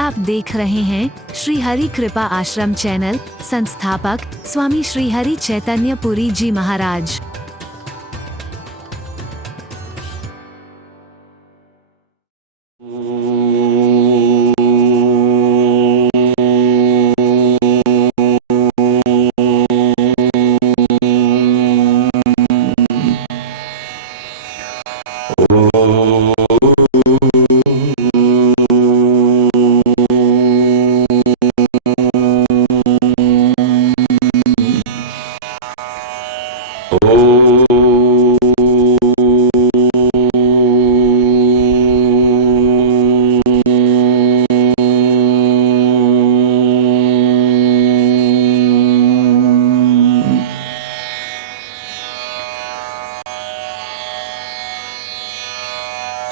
आप देख रहे हैं श्री हरि कृपा आश्रम चैनल। संस्थापक स्वामी श्री हरि चैतन्य पुरी जी महाराज।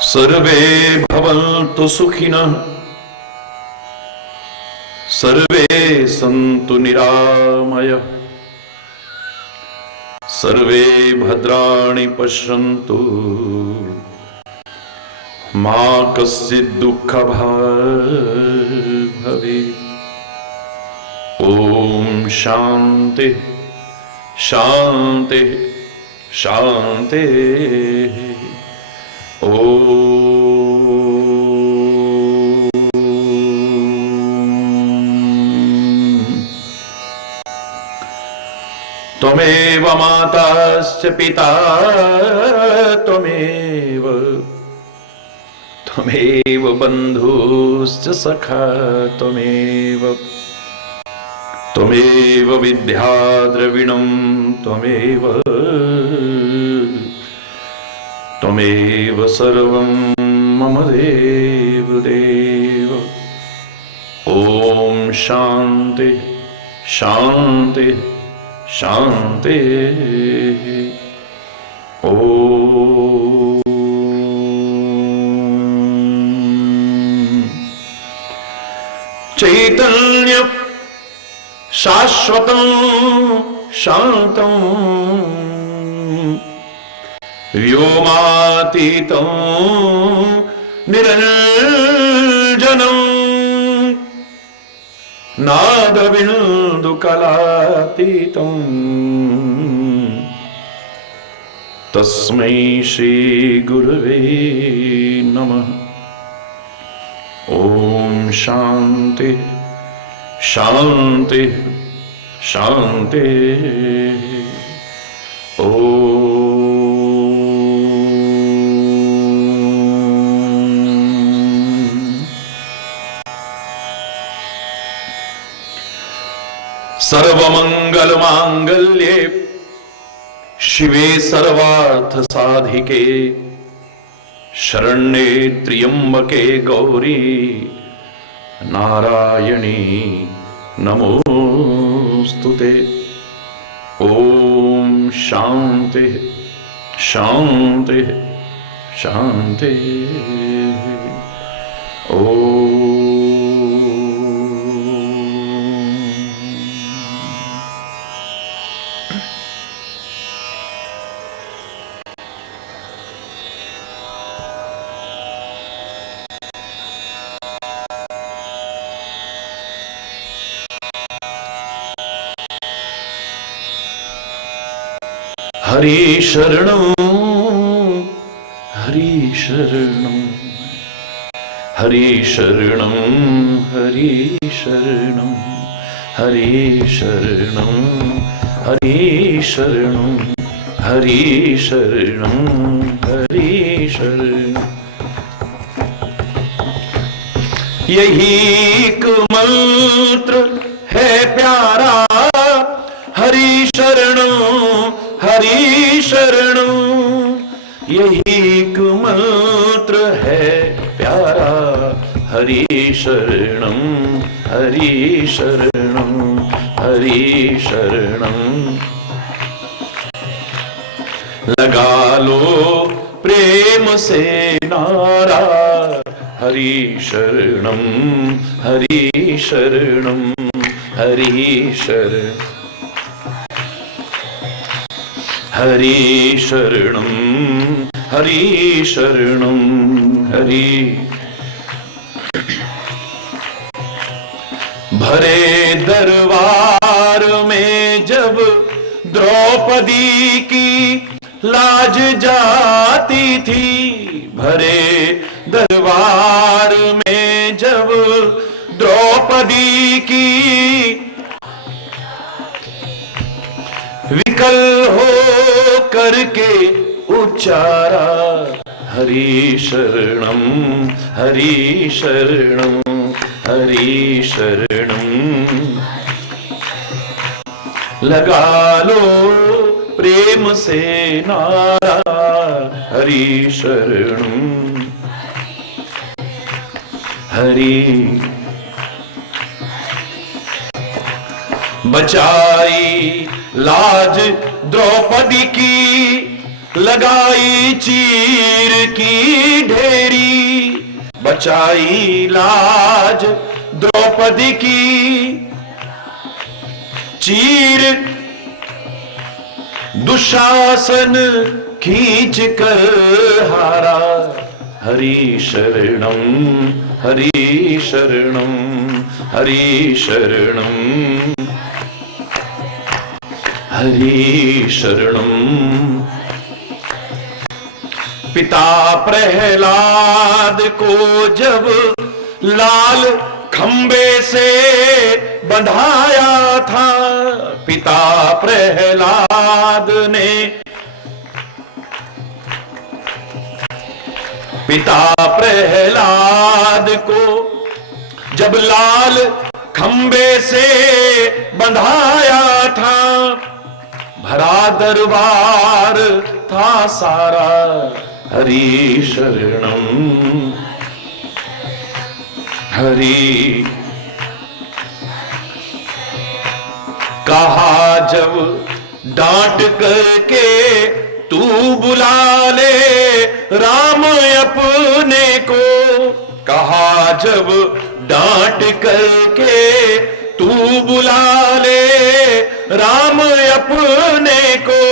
सर्वे भवन्तु सुखिनः, सर्वे सन्तु निरामयः, सर्वे भद्राणि पश्यन्तु, मा कश्चित् दुःखभाग् भवेत्। ॐ शान्ति शान्ति शान्ति। त्वमेव माताश्च पिता त्वमेव बन्धुश्च सखा त्वमेव विद्या द्रविणं त्वमेव सर्वं मम देव। ॐ शान्ति शान्ति शान्ति। ॐ चैतन्य शाश्वतं शान्तं व्योमातीतं निरञ्जनं नादबिन्दुकलातीतं तस्मै श्री गुरवे नमः। ॐ शान्ति शान्ति शान्ति। ॐ सर्वमंगलमांगल्ये शिवे सर्वार्थसाधिके शरण्ये त्र्यंबके गौरी नारायणी नमोस्तुते। ओम शांति शांति शांति। ओम हरि शरणं हरि शरणं हरि शरणं हरि शरणं हरि शरणं हरि शरणं हरि शरणं हरि शरणं। यही एक मंत्र है प्यारा हरि शरणं हरि शरणं। यही एक मंत्र है प्यारा हरि शरणं हरि शरणं हरि शरणं। लगा लो प्रेम से नारा हरि शरणं हरि शरणं हरि शरणं हरि शरणं हरि शरणं हरि। भरे दरबार में जब द्रौपदी की लाज जाती थी, भरे दरबार में जब द्रौपदी की विकल हो करके उच्चारा हरि शरणम हरि शरणम हरि शरणम, लगा लो प्रेम से नारा हरि शरणम हरि। बचाई लाज द्रौपदी की, लगाई चीर की ढेरी, बचाई लाज द्रौपदी की, चीर दुशासन खींच कर हारा हरि शरणम हरि शरणम हरि शरणम हरि शरणम। पिता प्रहलाद को जब लाल खंबे से बंधाया था, पिता प्रहलाद ने, पिता प्रहलाद को जब लाल खंबे से बंधाया था, भरा दरबार था सारा हरि शरणम हरि। कहा जब डांट करके तू बुला ले राम अपने को, कहा जब डांट करके तू बुला ले राम अपने को,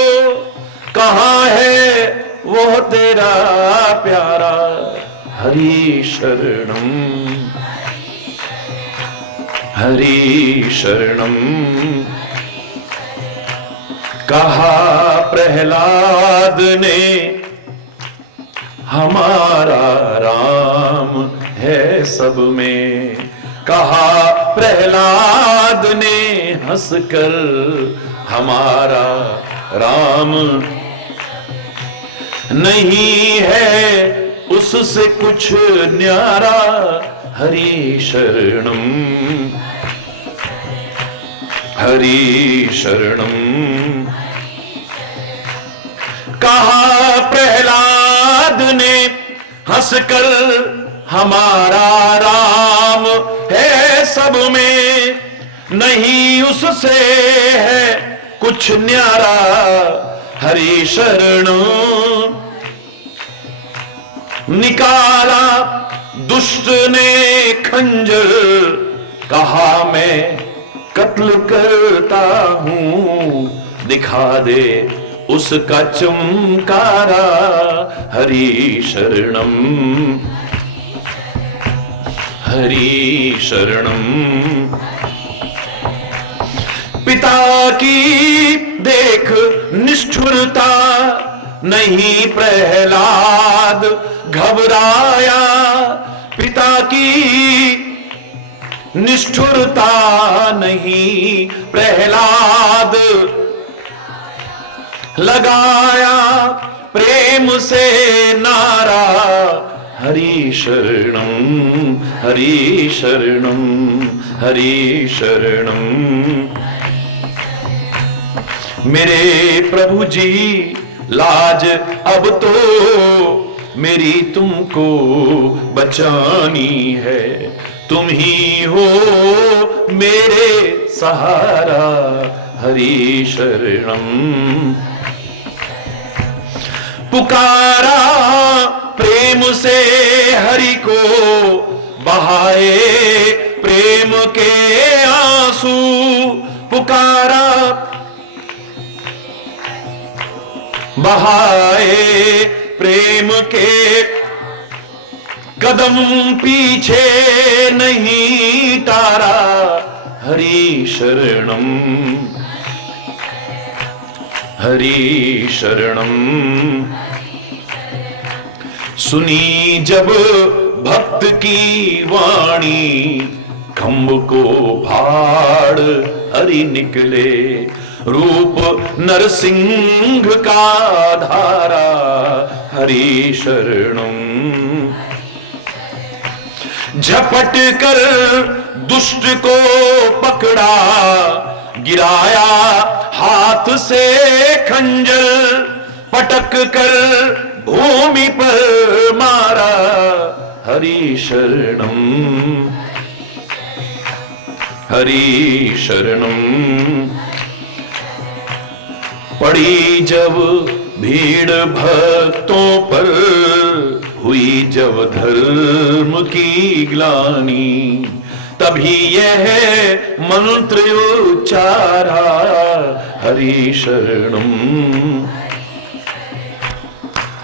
कहाँ है वो तेरा प्यारा हरि शरणम हरि शरणम। कहा प्रहलाद ने हमारा राम है सब में, कहा प्रहलाद ने हंसकर हमारा राम नहीं है उससे कुछ न्यारा हरि शरणम हरि शरणम। कहा प्रहलाद ने हंसकर हमारा राम है सब में, नहीं उससे है कुछ न्यारा हरि शरणम। निकाला दुष्ट ने खंजर, कहा मैं कत्ल करता हूं, दिखा दे उसका चमकारा हरि शरणम हरि शरणम। पिता की देख निष्ठुरता, नहीं प्रहलाद घबराया, पिता की निष्ठुरता नहीं प्रहलाद लगाया, प्रेम से नारा हरि शरणम हरि शरणम हरि शरणम। मेरे प्रभु जी लाज अब तो मेरी तुमको बचानी है, तुम ही हो मेरे सहारा हरि शरणम। पुकारा प्रेम से हरि को, बहाए प्रेम के आंसू, पुकारा बहाए प्रेम के कदम, पीछे नहीं तारा हरि शरणम, हरि शरणम। सुनी जब भक्त की वाणी, खम्भ को भाड़ हरि निकले, रूप नरसिंह का धारा, हरि शरणम। झपट कर दुष्ट को पकड़ा, गिराया हाथ से खंजर, पटक कर भूमि पर मारा, हरि शरणम, हरि शरणम। पड़ी जब भीड़ भक्तों पर, हुई जब धर्म की ग्लानि, तभी यह मंत्र उच्चारा, हरि शरणम,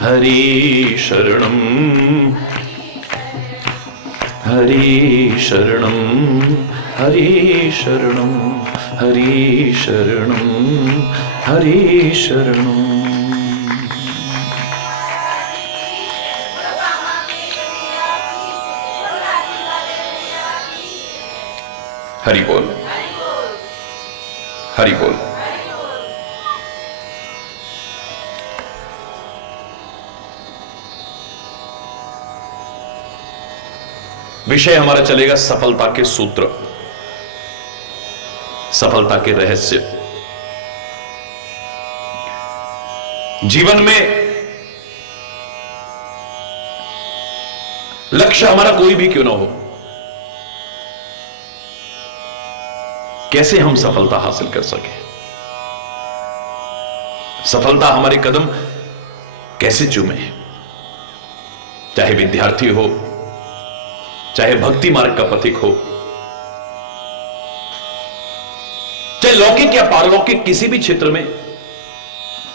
हरि शरणम, हरि शरणम, हरि शरणम, हरि शरणम, हरि शरणम। हरि बोल, हरि बोल। विषय हमारा चलेगा सफलता के सूत्र, सफलता के रहस्य। जीवन में लक्ष्य हमारा कोई भी क्यों ना हो, कैसे हम सफलता हासिल कर सके, सफलता हमारे कदम कैसे चूमे, चाहे विद्यार्थी हो, चाहे भक्ति मार्ग का पथिक हो, चाहे लौकिक या पारलौकिक किसी भी क्षेत्र में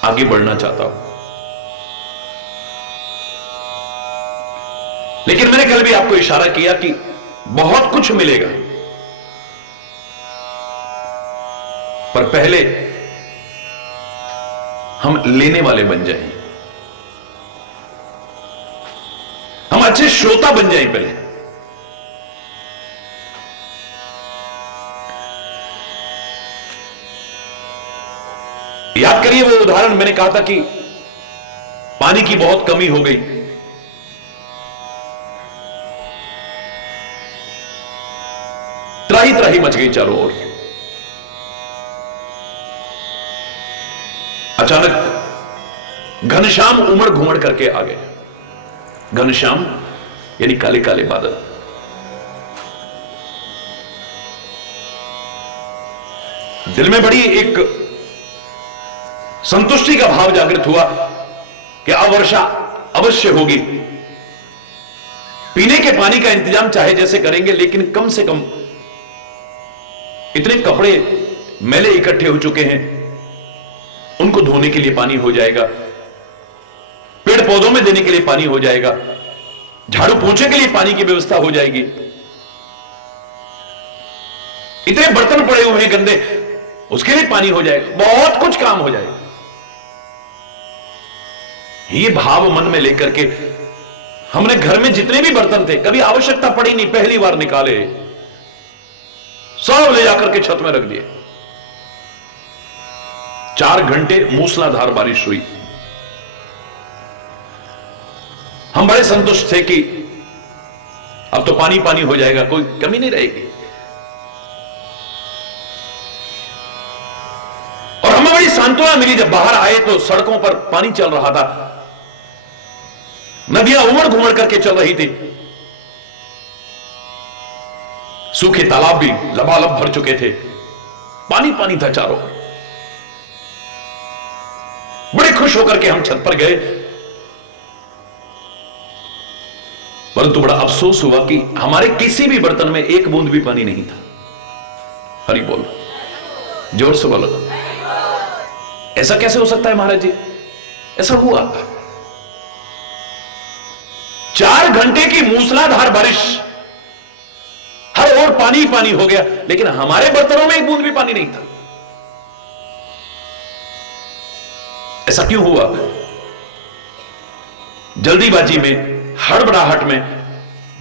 आगे बढ़ना चाहता हो। लेकिन मैंने कल भी आपको इशारा किया कि बहुत कुछ मिलेगा, पर पहले हम लेने वाले बन जाएं, हम अच्छे श्रोता बन जाएं। पहले याद करिए वो उदाहरण, मैंने कहा था कि पानी की बहुत कमी हो गई, त्राही त्राही मच गई चारों ओर। अचानक घनश्याम उमड़ घुमड़ करके आ गए। घनश्याम यानी काले काले बादल। दिल में बड़ी एक संतुष्टि का भाव जागृत हुआ कि अब वर्षा अवश्य होगी। पीने के पानी का इंतजाम चाहे जैसे करेंगे, लेकिन कम से कम इतने कपड़े मैले इकट्ठे हो चुके हैं, उनको धोने के लिए पानी हो जाएगा, पेड़ पौधों में देने के लिए पानी हो जाएगा, झाड़ू पोंछे के लिए पानी की व्यवस्था हो जाएगी। इतने बर्तन पड़े हुए हैं गंदे, उसके लिए पानी हो जाएगा, बहुत कुछ काम हो जाएगा। ये भाव मन में लेकर के हमने घर में जितने भी बर्तन थे, कभी आवश्यकता पड़ी नहीं, पहली बार निकाले, सब ले जाकर के छत में रख दिए। 4 घंटे मूसलाधार बारिश हुई। हम बड़े संतुष्ट थे कि अब तो पानी पानी हो जाएगा, कोई कमी नहीं रहेगी। और हमें बड़ी सांत्वना मिली जब बाहर आए तो सड़कों पर पानी चल रहा था, नदियां उमड़ घुमड़ करके चल रही थी, सूखे तालाब भी लबालब भर चुके थे, पानी पानी था चारों। बड़े खुश होकर के हम छत पर गए, परंतु बड़ा अफसोस हुआ कि हमारे किसी भी बर्तन में एक बूंद भी पानी नहीं था। हरि बोल, जोर से बोलो। ऐसा कैसे हो सकता है महाराज जी? ऐसा हुआ। 4 घंटे की मूसलाधार बारिश, हर ओर पानी ही पानी हो गया, लेकिन हमारे बर्तनों में एक बूंद भी पानी नहीं था। ऐसा क्यों हुआ? जल्दीबाजी में, हड़बड़ाहट में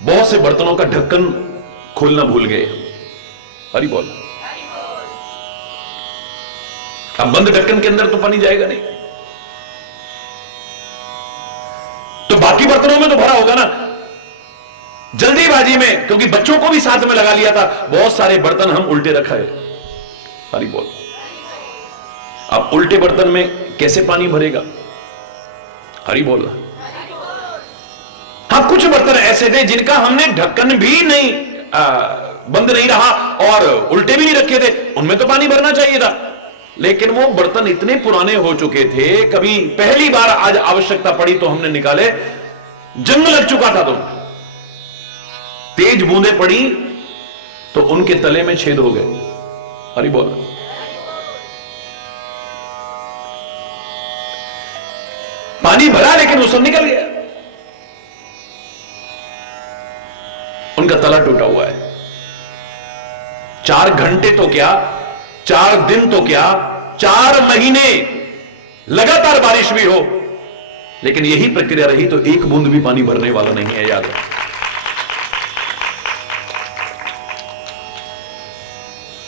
बहुत से बर्तनों का ढक्कन खोलना भूल गए। हरी बोल। अब बंद ढक्कन के अंदर तो पानी जाएगा नहीं, तो बाकी बर्तनों में तो भरा होगा ना। जल्दीबाजी में, क्योंकि बच्चों को भी साथ में लगा लिया था, बहुत सारे बर्तन हम उल्टे रखा है। हरी बोल। अब उल्टे बर्तन में कैसे पानी भरेगा? हरी बोल। हाँ, कुछ बर्तन ऐसे थे जिनका हमने ढक्कन भी नहीं बंद नहीं रहा और उल्टे भी नहीं रखे थे, उनमें तो पानी भरना चाहिए था, लेकिन वो बर्तन इतने पुराने हो चुके थे, कभी पहली बार आज आवश्यकता पड़ी तो हमने निकाले, जंग लग चुका था, तो तेज बूंदें पड़ी तो उनके तले में छेद हो गए। हरी बोल। पानी भरा लेकिन वो सब निकल गया, उनका तला टूटा हुआ है। 4 घंटे तो क्या, 4 दिन तो क्या, 4 महीने लगातार बारिश भी हो, लेकिन यही प्रक्रिया रही तो एक बूंद भी पानी भरने वाला नहीं है। याद है,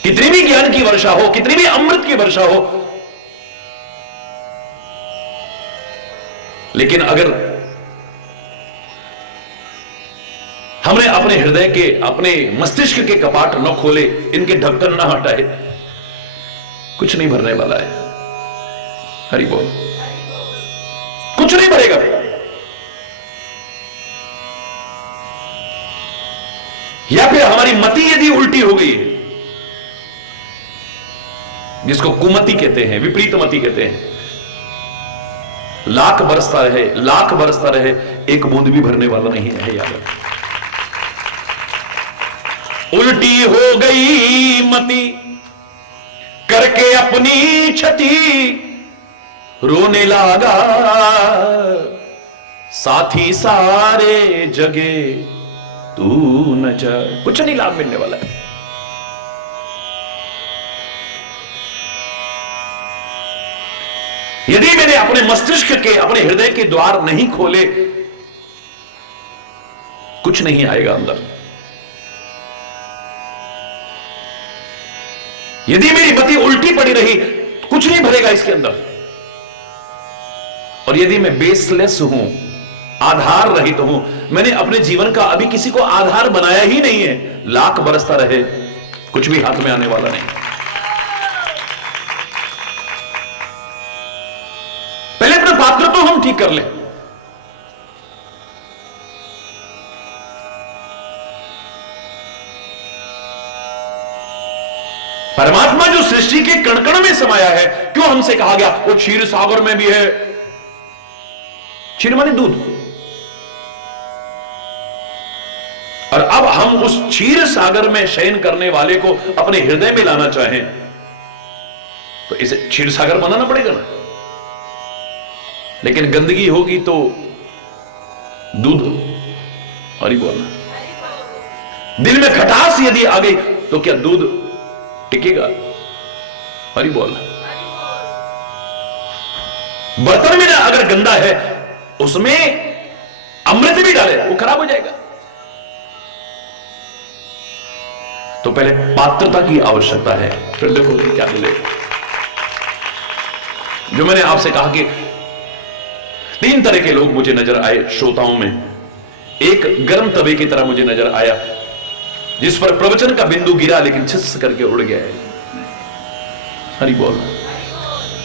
कितनी भी ज्ञान की वर्षा हो, कितनी भी अमृत की वर्षा हो, लेकिन अगर हमने अपने हृदय के, अपने मस्तिष्क के कपाट न खोले, इनके ढक्कन न हटाए, कुछ नहीं भरने वाला है। हरि बोल। कुछ नहीं भरेगा। या फिर हमारी मति यदि उल्टी हो गई है, जिसको कुमति कहते हैं, विपरीत मति कहते हैं, लाख बरसता रहे, लाख बरसता रहे, एक बूंद भी भरने वाला नहीं है। याद रखो, उल्टी हो गई मति करके अपनी क्षति, रोने लगा साथी सारे जगे, तू न जा। कुछ नहीं लाभ मिलने वाला है। यदि मैंने अपने मस्तिष्क के, अपने हृदय के द्वार नहीं खोले, कुछ नहीं आएगा अंदर। यदि मेरी मति उल्टी पड़ी रही, कुछ नहीं भरेगा इसके अंदर। और यदि मैं बेसलेस हूं, आधार रहित हूं, मैंने अपने जीवन का अभी किसी को आधार बनाया ही नहीं है, लाख बरसता रहे, कुछ भी हाथ में आने वाला नहीं। पहले अपना पात्र तो हम ठीक कर लें। परमात्मा जो सृष्टि के कण-कण में समाया है, क्यों हमसे कहा गया वो क्षीर सागर में भी है? क्षीर माने दूध। और अब हम उस क्षीर सागर में शयन करने वाले को अपने हृदय में लाना चाहें, तो इसे क्षीर सागर बनाना पड़ेगा ना। लेकिन गंदगी होगी तो दूध, हरि बोलना। दिल में खटास यदि आ गई तो क्या दूध टिकेगा? हरि बोल। बर्तन में ना अगर गंदा है, उसमें अमृत भी डाले, वो खराब हो जाएगा। तो पहले पात्रता की आवश्यकता है, फिर देखो क्या मिलेगा। जो मैंने आपसे कहा कि 3 तरह के लोग मुझे नजर आए श्रोताओं में। एक गर्म तवे की तरह मुझे नजर आया, जिस पर प्रवचन का बिंदु गिरा लेकिन छिस करके उड़ गया है। हरि बोल।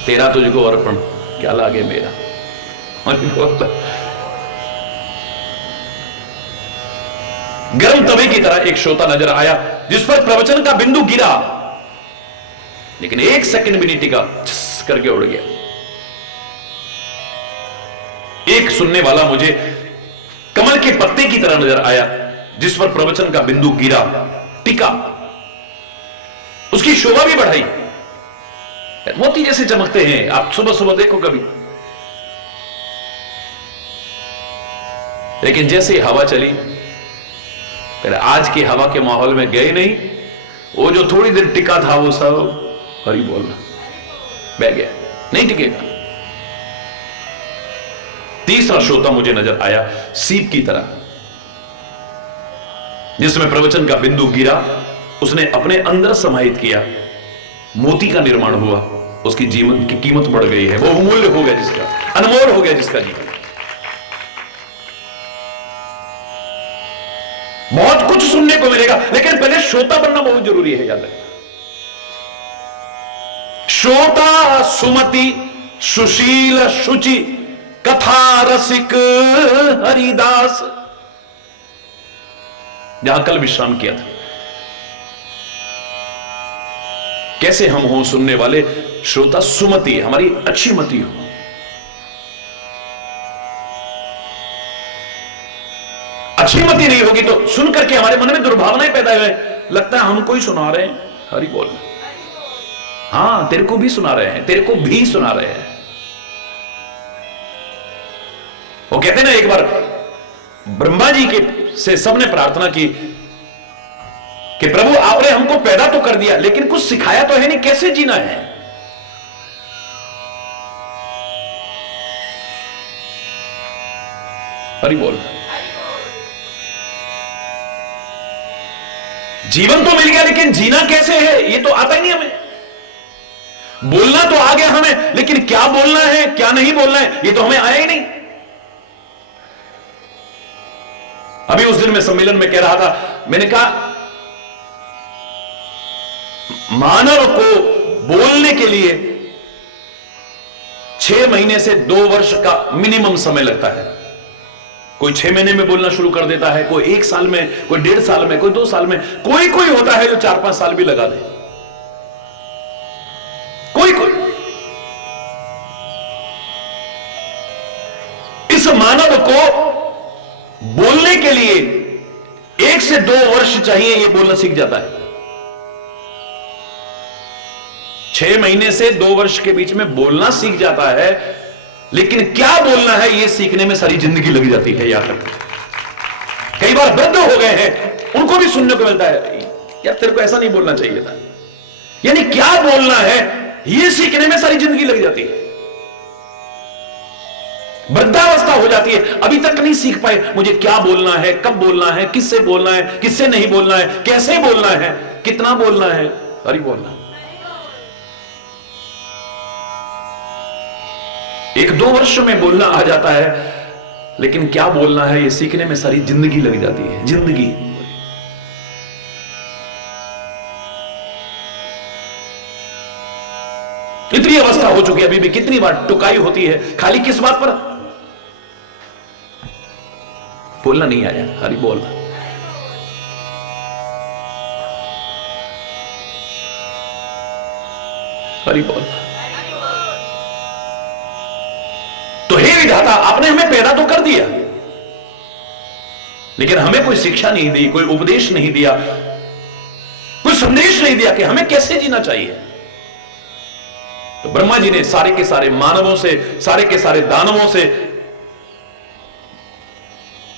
तेरा तुझको अर्पण, क्या लागे मेरा। हरि बोल। गर्म तवे की तरह एक श्रोता नजर आया, जिस पर प्रवचन का बिंदु गिरा लेकिन 1 सेकंड भी नहीं टिका, छिस करके उड़ गया। एक सुनने वाला मुझे कमल के पत्ते की तरह नजर आया, जिस पर प्रवचन का बिंदु गिरा, टिका, उसकी शोभा भी बढ़ाई। मोती जैसे चमकते हैं, आप सुबह सुबह देखो कभी। लेकिन जैसे हवा चली, फिर आज की हवा के माहौल में गए नहीं, वो जो थोड़ी देर टिका था वो सब हरि बोलना बह गया, नहीं टिकेगा। तीसरा श्रोता मुझे नजर आया सीप की तरह, जिसमें प्रवचन का बिंदु गिरा, उसने अपने अंदर समाहित किया, मोती का निर्माण हुआ, उसकी जीवन की कीमत बढ़ गई है, वो अमूल्य हो गया जिसका, अनमोल हो गया जिसका जीवन। बहुत कुछ सुनने को मिलेगा, लेकिन पहले श्रोता बनना बहुत जरूरी है, याद रखना। श्रोता सुमति सुशील शुचि कथा रसिक हरिदास, जहां कल विश्राम किया था। कैसे हम हो सुनने वाले? श्रोता सुमति, हमारी अच्छी मति हो। अच्छी मति नहीं होगी तो सुन करके हमारे मन में दुर्भावनाएं पैदा हुए, लगता है हमको ही सुना रहे हैं। हरि बोल, हाँ तेरे को भी सुना रहे हैं, तेरे को भी सुना रहे हैं। वो कहते हैं ना, एक बार ब्रह्मा जी के से सबने प्रार्थना की कि प्रभु आपने हमको पैदा तो कर दिया, लेकिन कुछ सिखाया तो है नहीं, कैसे जीना है। हरि बोल, जीवन तो मिल गया, लेकिन जीना कैसे है ये तो आता ही नहीं हमें। बोलना तो आ गया हमें, लेकिन क्या बोलना है क्या नहीं बोलना है ये तो हमें आया ही नहीं। अभी उस दिन मैं सम्मेलन में कह रहा था, मैंने कहा मानव को बोलने के लिए 6 महीने से 2 वर्ष का मिनिमम समय लगता है। कोई 6 महीने में बोलना शुरू कर देता है, कोई 1 साल में, कोई 1.5 साल में, कोई 2 साल में, कोई कोई होता है जो 4-5 साल भी लगा दे, कोई कोई। इस मानव को बोलने के लिए 1 से 2 वर्ष चाहिए, ये बोलना सीख जाता है। 6 महीने से 2 वर्ष के बीच में बोलना सीख जाता है, लेकिन क्या बोलना है ये सीखने में सारी जिंदगी लग जाती है। याद रखना, कई बार वृद्ध हो गए हैं, उनको भी सुनने को मिलता है, यार तेरे को ऐसा नहीं बोलना चाहिए था। यानी क्या बोलना है ये सीखने में सारी जिंदगी लग जाती है। वृद्धावस्था हो जाती है, अभी तक नहीं सीख पाए मुझे क्या बोलना है, कब बोलना है, किससे बोलना है, किससे नहीं बोलना है, कैसे बोलना है, कितना बोलना है। हरि बोलना 1-2 वर्ष में बोलना आ जाता है, लेकिन क्या बोलना है ये सीखने में सारी जिंदगी लग जाती है। जिंदगी इतनी अवस्था हो चुकी है, अभी भी कितनी बार टुकाई होती है, खाली किस बात पर? बोलना नहीं आया। हरि बोल, हरि बोल। तो हे विधाता, आपने हमें पैदा तो कर दिया, लेकिन हमें कोई शिक्षा नहीं दी, कोई उपदेश नहीं दिया, कोई संदेश नहीं दिया कि हमें कैसे जीना चाहिए। तो ब्रह्मा जी ने सारे के सारे मानवों से, सारे के सारे दानवों से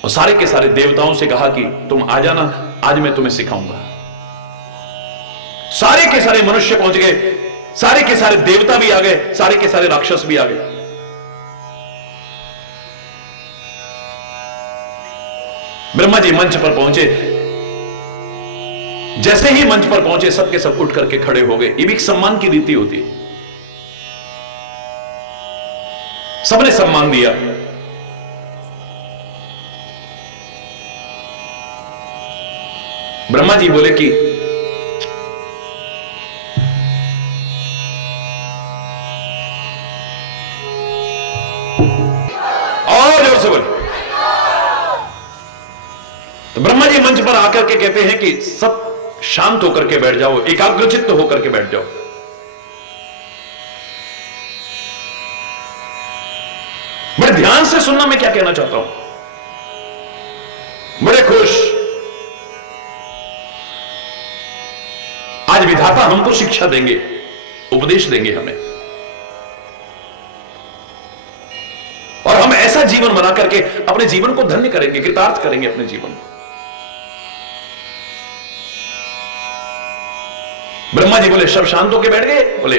और सारे के सारे देवताओं से कहा कि तुम आ जाना, आज मैं तुम्हें सिखाऊंगा। सारे के सारे मनुष्य पहुंच गए, सारे के सारे देवता भी आ गए, सारे के सारे राक्षस भी आ गए। ब्रह्मा जी मंच पर पहुंचे, जैसे ही मंच पर पहुंचे सबके सब उठ करके खड़े हो गए। ये भी एक सम्मान की रीति होती है, सबने सम्मान दिया। ब्रह्मा जी बोले कि और जोर से बोले। तो ब्रह्मा जी मंच पर आकर के कहते हैं कि सब शांत होकर के बैठ जाओ, एकाग्रचित्त होकर के बैठ जाओ। बड़े ध्यान से सुनना मैं क्या कहना चाहता हूं, बड़े खुश। आज विधाता हमको शिक्षा देंगे, उपदेश देंगे हमें, और हम ऐसा जीवन बना करके अपने जीवन को धन्य करेंगे, कृतार्थ करेंगे अपने जीवन को। ब्रह्मा जी बोले सब शांत होके बैठ गए, बोले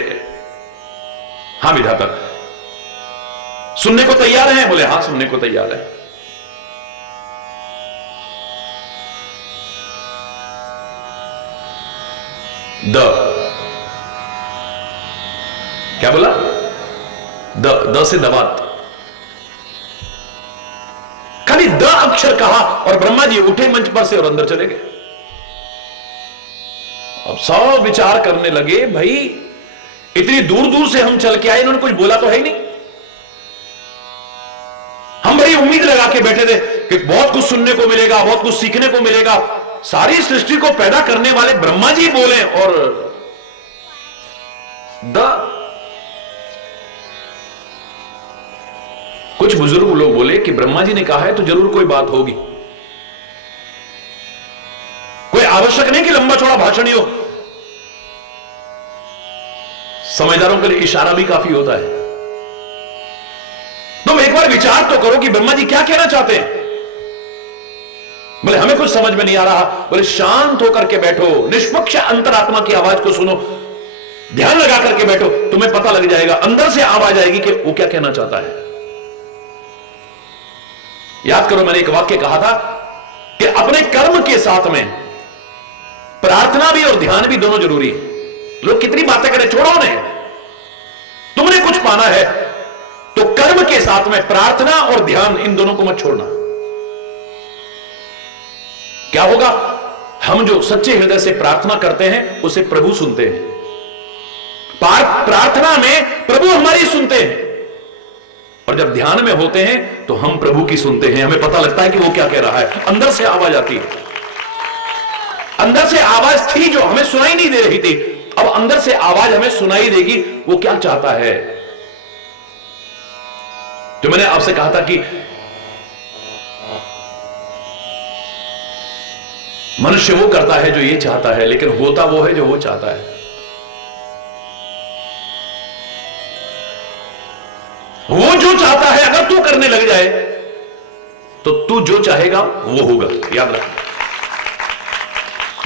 हां विधाता। सुनने को तैयार हैं? बोले हां सुनने को तैयार है। क्या बोला? द से दवात, खाली द अक्षर कहा और ब्रह्मा जी उठे मंच पर से और अंदर चले गए। अब सब विचार करने लगे, भाई इतनी दूर दूर से हम चल के आए, इन्होंने कुछ बोला तो है ही नहीं। हम बड़ी उम्मीद लगा के बैठे थे कि बहुत कुछ सुनने को मिलेगा, बहुत कुछ सीखने को मिलेगा। सारी सृष्टि को पैदा करने वाले ब्रह्मा जी बोले और कुछ बुजुर्ग लोग बोले कि ब्रह्मा जी ने कहा है तो जरूर कोई बात होगी। कोई आवश्यक नहीं कि लंबा चौड़ा भाषण ही हो, समझदारों के लिए इशारा भी काफी होता है। तुम एक बार विचार तो करो कि ब्रह्मा जी क्या कहना चाहते हैं। बोले हमें कुछ समझ में नहीं आ रहा। बोले शांत होकर के बैठो, निष्पक्ष अंतरात्मा की आवाज को सुनो, ध्यान लगा करके बैठो, तुम्हें पता लग जाएगा, अंदर से आवाज आएगी कि वो क्या कहना चाहता है। याद करो मैंने एक वाक्य कहा था कि अपने कर्म के साथ में प्रार्थना भी और ध्यान भी दोनों जरूरी है। लोग कितनी बातें करें, छोड़ो उन्हें। तुमने कुछ पाना है तो कर्म के साथ में प्रार्थना और ध्यान, इन दोनों को मत छोड़ना। क्या होगा? हम जो सच्चे हृदय से प्रार्थना करते हैं उसे प्रभु सुनते हैं। प्रार्थना में प्रभु हमारी सुनते हैं और जब ध्यान में होते हैं तो हम प्रभु की सुनते हैं। हमें पता लगता है कि वो क्या कह रहा है, अंदर से आवाज आती है। अंदर से आवाज थी जो हमें सुनाई नहीं दे रही थी, अब अंदर से आवाज हमें सुनाई देगी वो क्या चाहता है। जो मैंने आपसे कहा था कि मनुष्य वो करता है जो ये चाहता है, लेकिन होता वो है जो वो चाहता है। वो जो चाहता है अगर तू करने लग जाए तो तू जो चाहेगा वो होगा, याद रखना।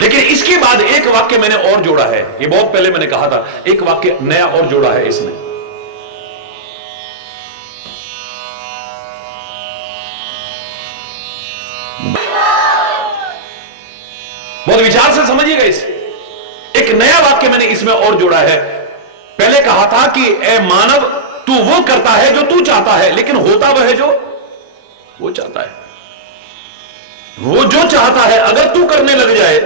लेकिन इसके बाद एक वाक्य मैंने और जोड़ा है, ये बहुत पहले मैंने कहा था, एक वाक्य नया और जोड़ा है इसमें। बहुत विचार से समझिएगा इसे। एक नया वाक्य मैंने इसमें और जोड़ा है। पहले कहा था कि ए मानव, तू वो करता है जो तू चाहता है, लेकिन होता वह है जो वो चाहता है। वो जो चाहता है अगर तू करने लग जाए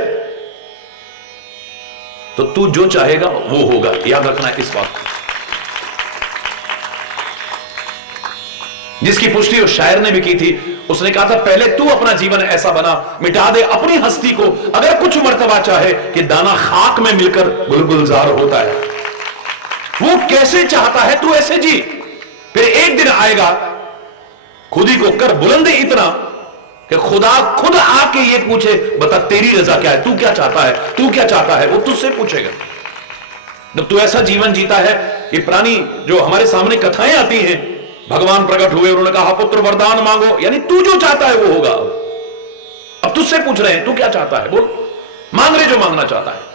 तो तू जो चाहेगा वो होगा, याद रखना इस बात को। जिसकी पुष्टि उस शायर ने भी की थी, उसने कहा था पहले तू अपना जीवन ऐसा बना, मिटा दे अपनी हस्ती को, अगर कुछ मर्तबा चाहे कि दाना खाक में मिलकर गुलगुलजार होता है। वो कैसे चाहता है तू ऐसे जी, फिर एक दिन आएगा खुद ही को कर बुलंद इतना कि खुदा खुद आके ये पूछे, बता तेरी रजा क्या है, तू क्या चाहता है, तू क्या चाहता है, वो तुझसे पूछेगा। जब तू ऐसा जीवन जीता है, ये पुरानी जो हमारे सामने कथाएं आती हैं, भगवान प्रकट हुए, उन्होंने कहा पुत्र वरदान मांगो, यानी तू जो चाहता है वो होगा। अब तुझसे पूछ रहे हैं तू क्या चाहता है, बोल, मांग रहे जो मांगना चाहता है।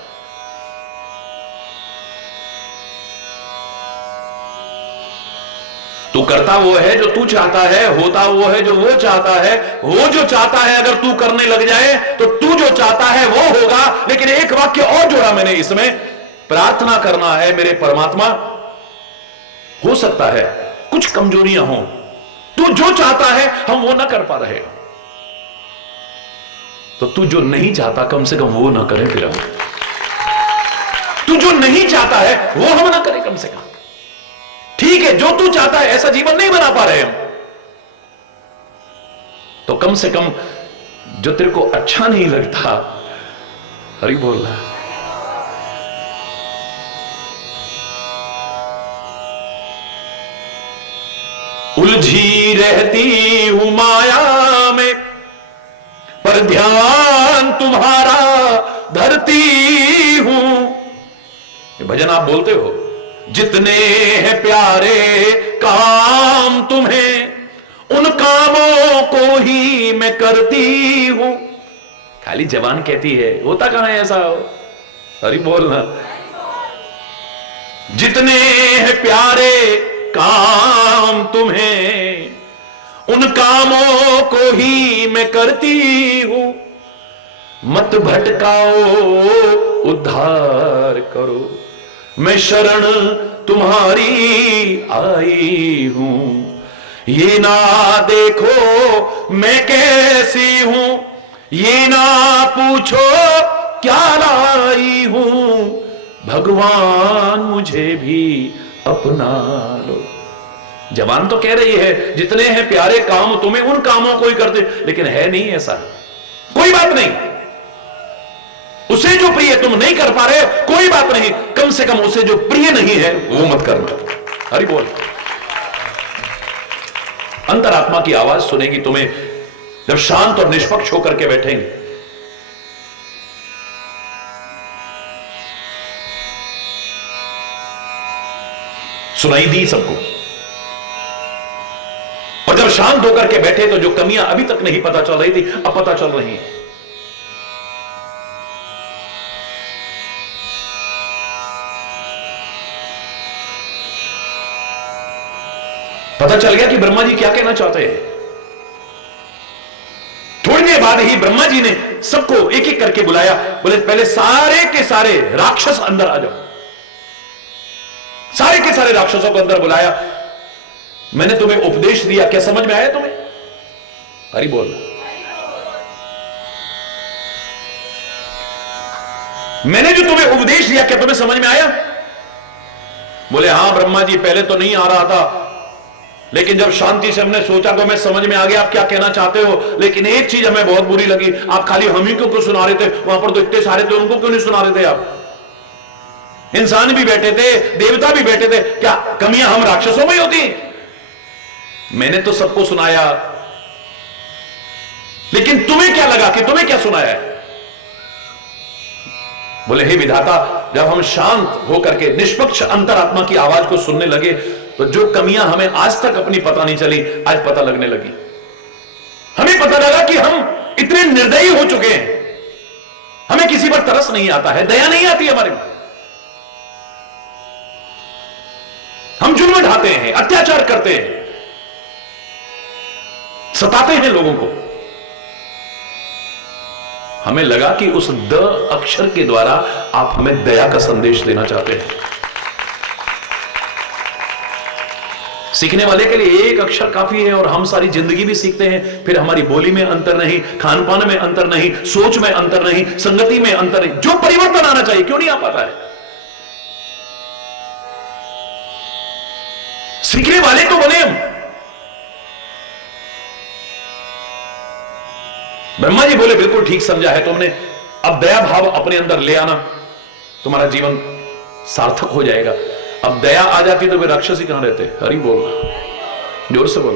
तू करता वो है जो तू चाहता है, होता वो है जो वो चाहता है। वो जो चाहता है अगर तू करने लग जाए तो तू जो चाहता है वो होगा। लेकिन एक वाक्य और जोड़ा मैंने इसमें, प्रार्थना करना है मेरे परमात्मा। हो सकता है कुछ कमजोरियां हो, तू जो चाहता है हम वो ना कर पा रहे, तो तू जो नहीं चाहता कम से कम वो ना करें। फिर हम तू जो नहीं चाहता है वो हम ना करें कम से कम। ठीक है, जो तू चाहता है ऐसा जीवन नहीं बना पा रहे हम, तो कम से कम जो तेरे को अच्छा नहीं लगता, हरि बोल रहा है, उलझी रहती हूं माया में, पर ध्यान तुम्हारा धरती हूं। ये भजन आप बोलते हो, जितने हैं प्यारे काम तुम्हें, उन कामों को ही मैं करती हूं। खाली जबान कहती है, होता कहां है ऐसा? हरि बोलना। जितने हैं प्यारे काम तुम्हें, उन कामों को ही मैं करती हूं। मत भटकाओ, उद्धार करो, मैं शरण तुम्हारी आई हूं। ये ना देखो मैं कैसी हूं, ये ना पूछो क्या लाई हूं, भगवान मुझे भी अपना लो। जवान तो कह रही है जितने हैं प्यारे काम तुम्हें, उन कामों को ही करते, लेकिन है नहीं ऐसा। कोई बात नहीं, उसे जो प्रिय तुम नहीं कर पा रहे, कोई बात नहीं, कम से कम उसे जो प्रिय नहीं है वो मत करना। हरि बोल। अंतरात्मा की आवाज सुनेगी तुम्हें जब शांत और निष्पक्ष होकर के बैठेंगे। सुनाई दी सबको, और जब शांत होकर के बैठे तो जो कमियां अभी तक नहीं पता चल रही थी अब पता चल रही हैं। पता चल गया कि ब्रह्मा जी क्या कहना चाहते हैं। थोड़ी देर बाद ही ब्रह्मा जी ने सबको एक एक करके बुलाया। बोले पहले सारे के सारे राक्षस अंदर आ जाओ। सारे के सारे राक्षसों को अंदर बुलाया। मैंने तुम्हें उपदेश दिया, क्या समझ में आया तुम्हें? हरि बोल। मैंने जो तुम्हें उपदेश दिया क्या तुम्हें समझ में आया? बोले हां ब्रह्मा जी, पहले तो नहीं आ रहा था, लेकिन जब शांति से हमने सोचा तो हमें समझ में आ गया आप क्या कहना चाहते हो। लेकिन एक चीज हमें बहुत बुरी लगी, आप खाली हम ही को क्यों सुना रहे थे? वहां पर तो इतने सारे थे, उनको क्यों नहीं सुना रहे थे? आप इंसान भी बैठे थे, देवता भी बैठे थे, क्या कमियां हम राक्षसों में ही होती? मैंने तो सबको सुनाया, लेकिन तुम्हें क्या लगा कि तुम्हें क्या सुनाया है? बोले हे विधाता, जब हम शांत होकर के निष्पक्ष अंतरात्मा की आवाज को सुनने लगे तो जो कमियां हमें आज तक अपनी पता नहीं चली, आज पता लगने लगी। हमें पता लगा कि हम इतने निर्दयी हो चुके हैं, हमें किसी पर तरस नहीं आता है, दया नहीं आती हमारे में। हम जुल्म ढाते हैं, अत्याचार करते हैं, सताते हैं लोगों को। हमें लगा कि उस द अक्षर के द्वारा आप हमें दया का संदेश देना चाहते हैं। सीखने वाले के लिए एक अक्षर काफी है, और हम सारी जिंदगी भी सीखते हैं, फिर हमारी बोली में अंतर नहीं, खान पान में अंतर नहीं, सोच में अंतर नहीं, संगति में अंतर नहीं। जो परिवर्तन आना चाहिए क्यों नहीं आ पाता है? सीखने वाले तो बने हम। ब्रह्मा जी बोले बिल्कुल ठीक समझा है तुमने, अब दया भाव अपने अंदर ले आना, तुम्हारा जीवन सार्थक हो जाएगा। अब दया आ जाती तो वे राक्षस ही कहां रहते? हरि बोल, जोर से बोल।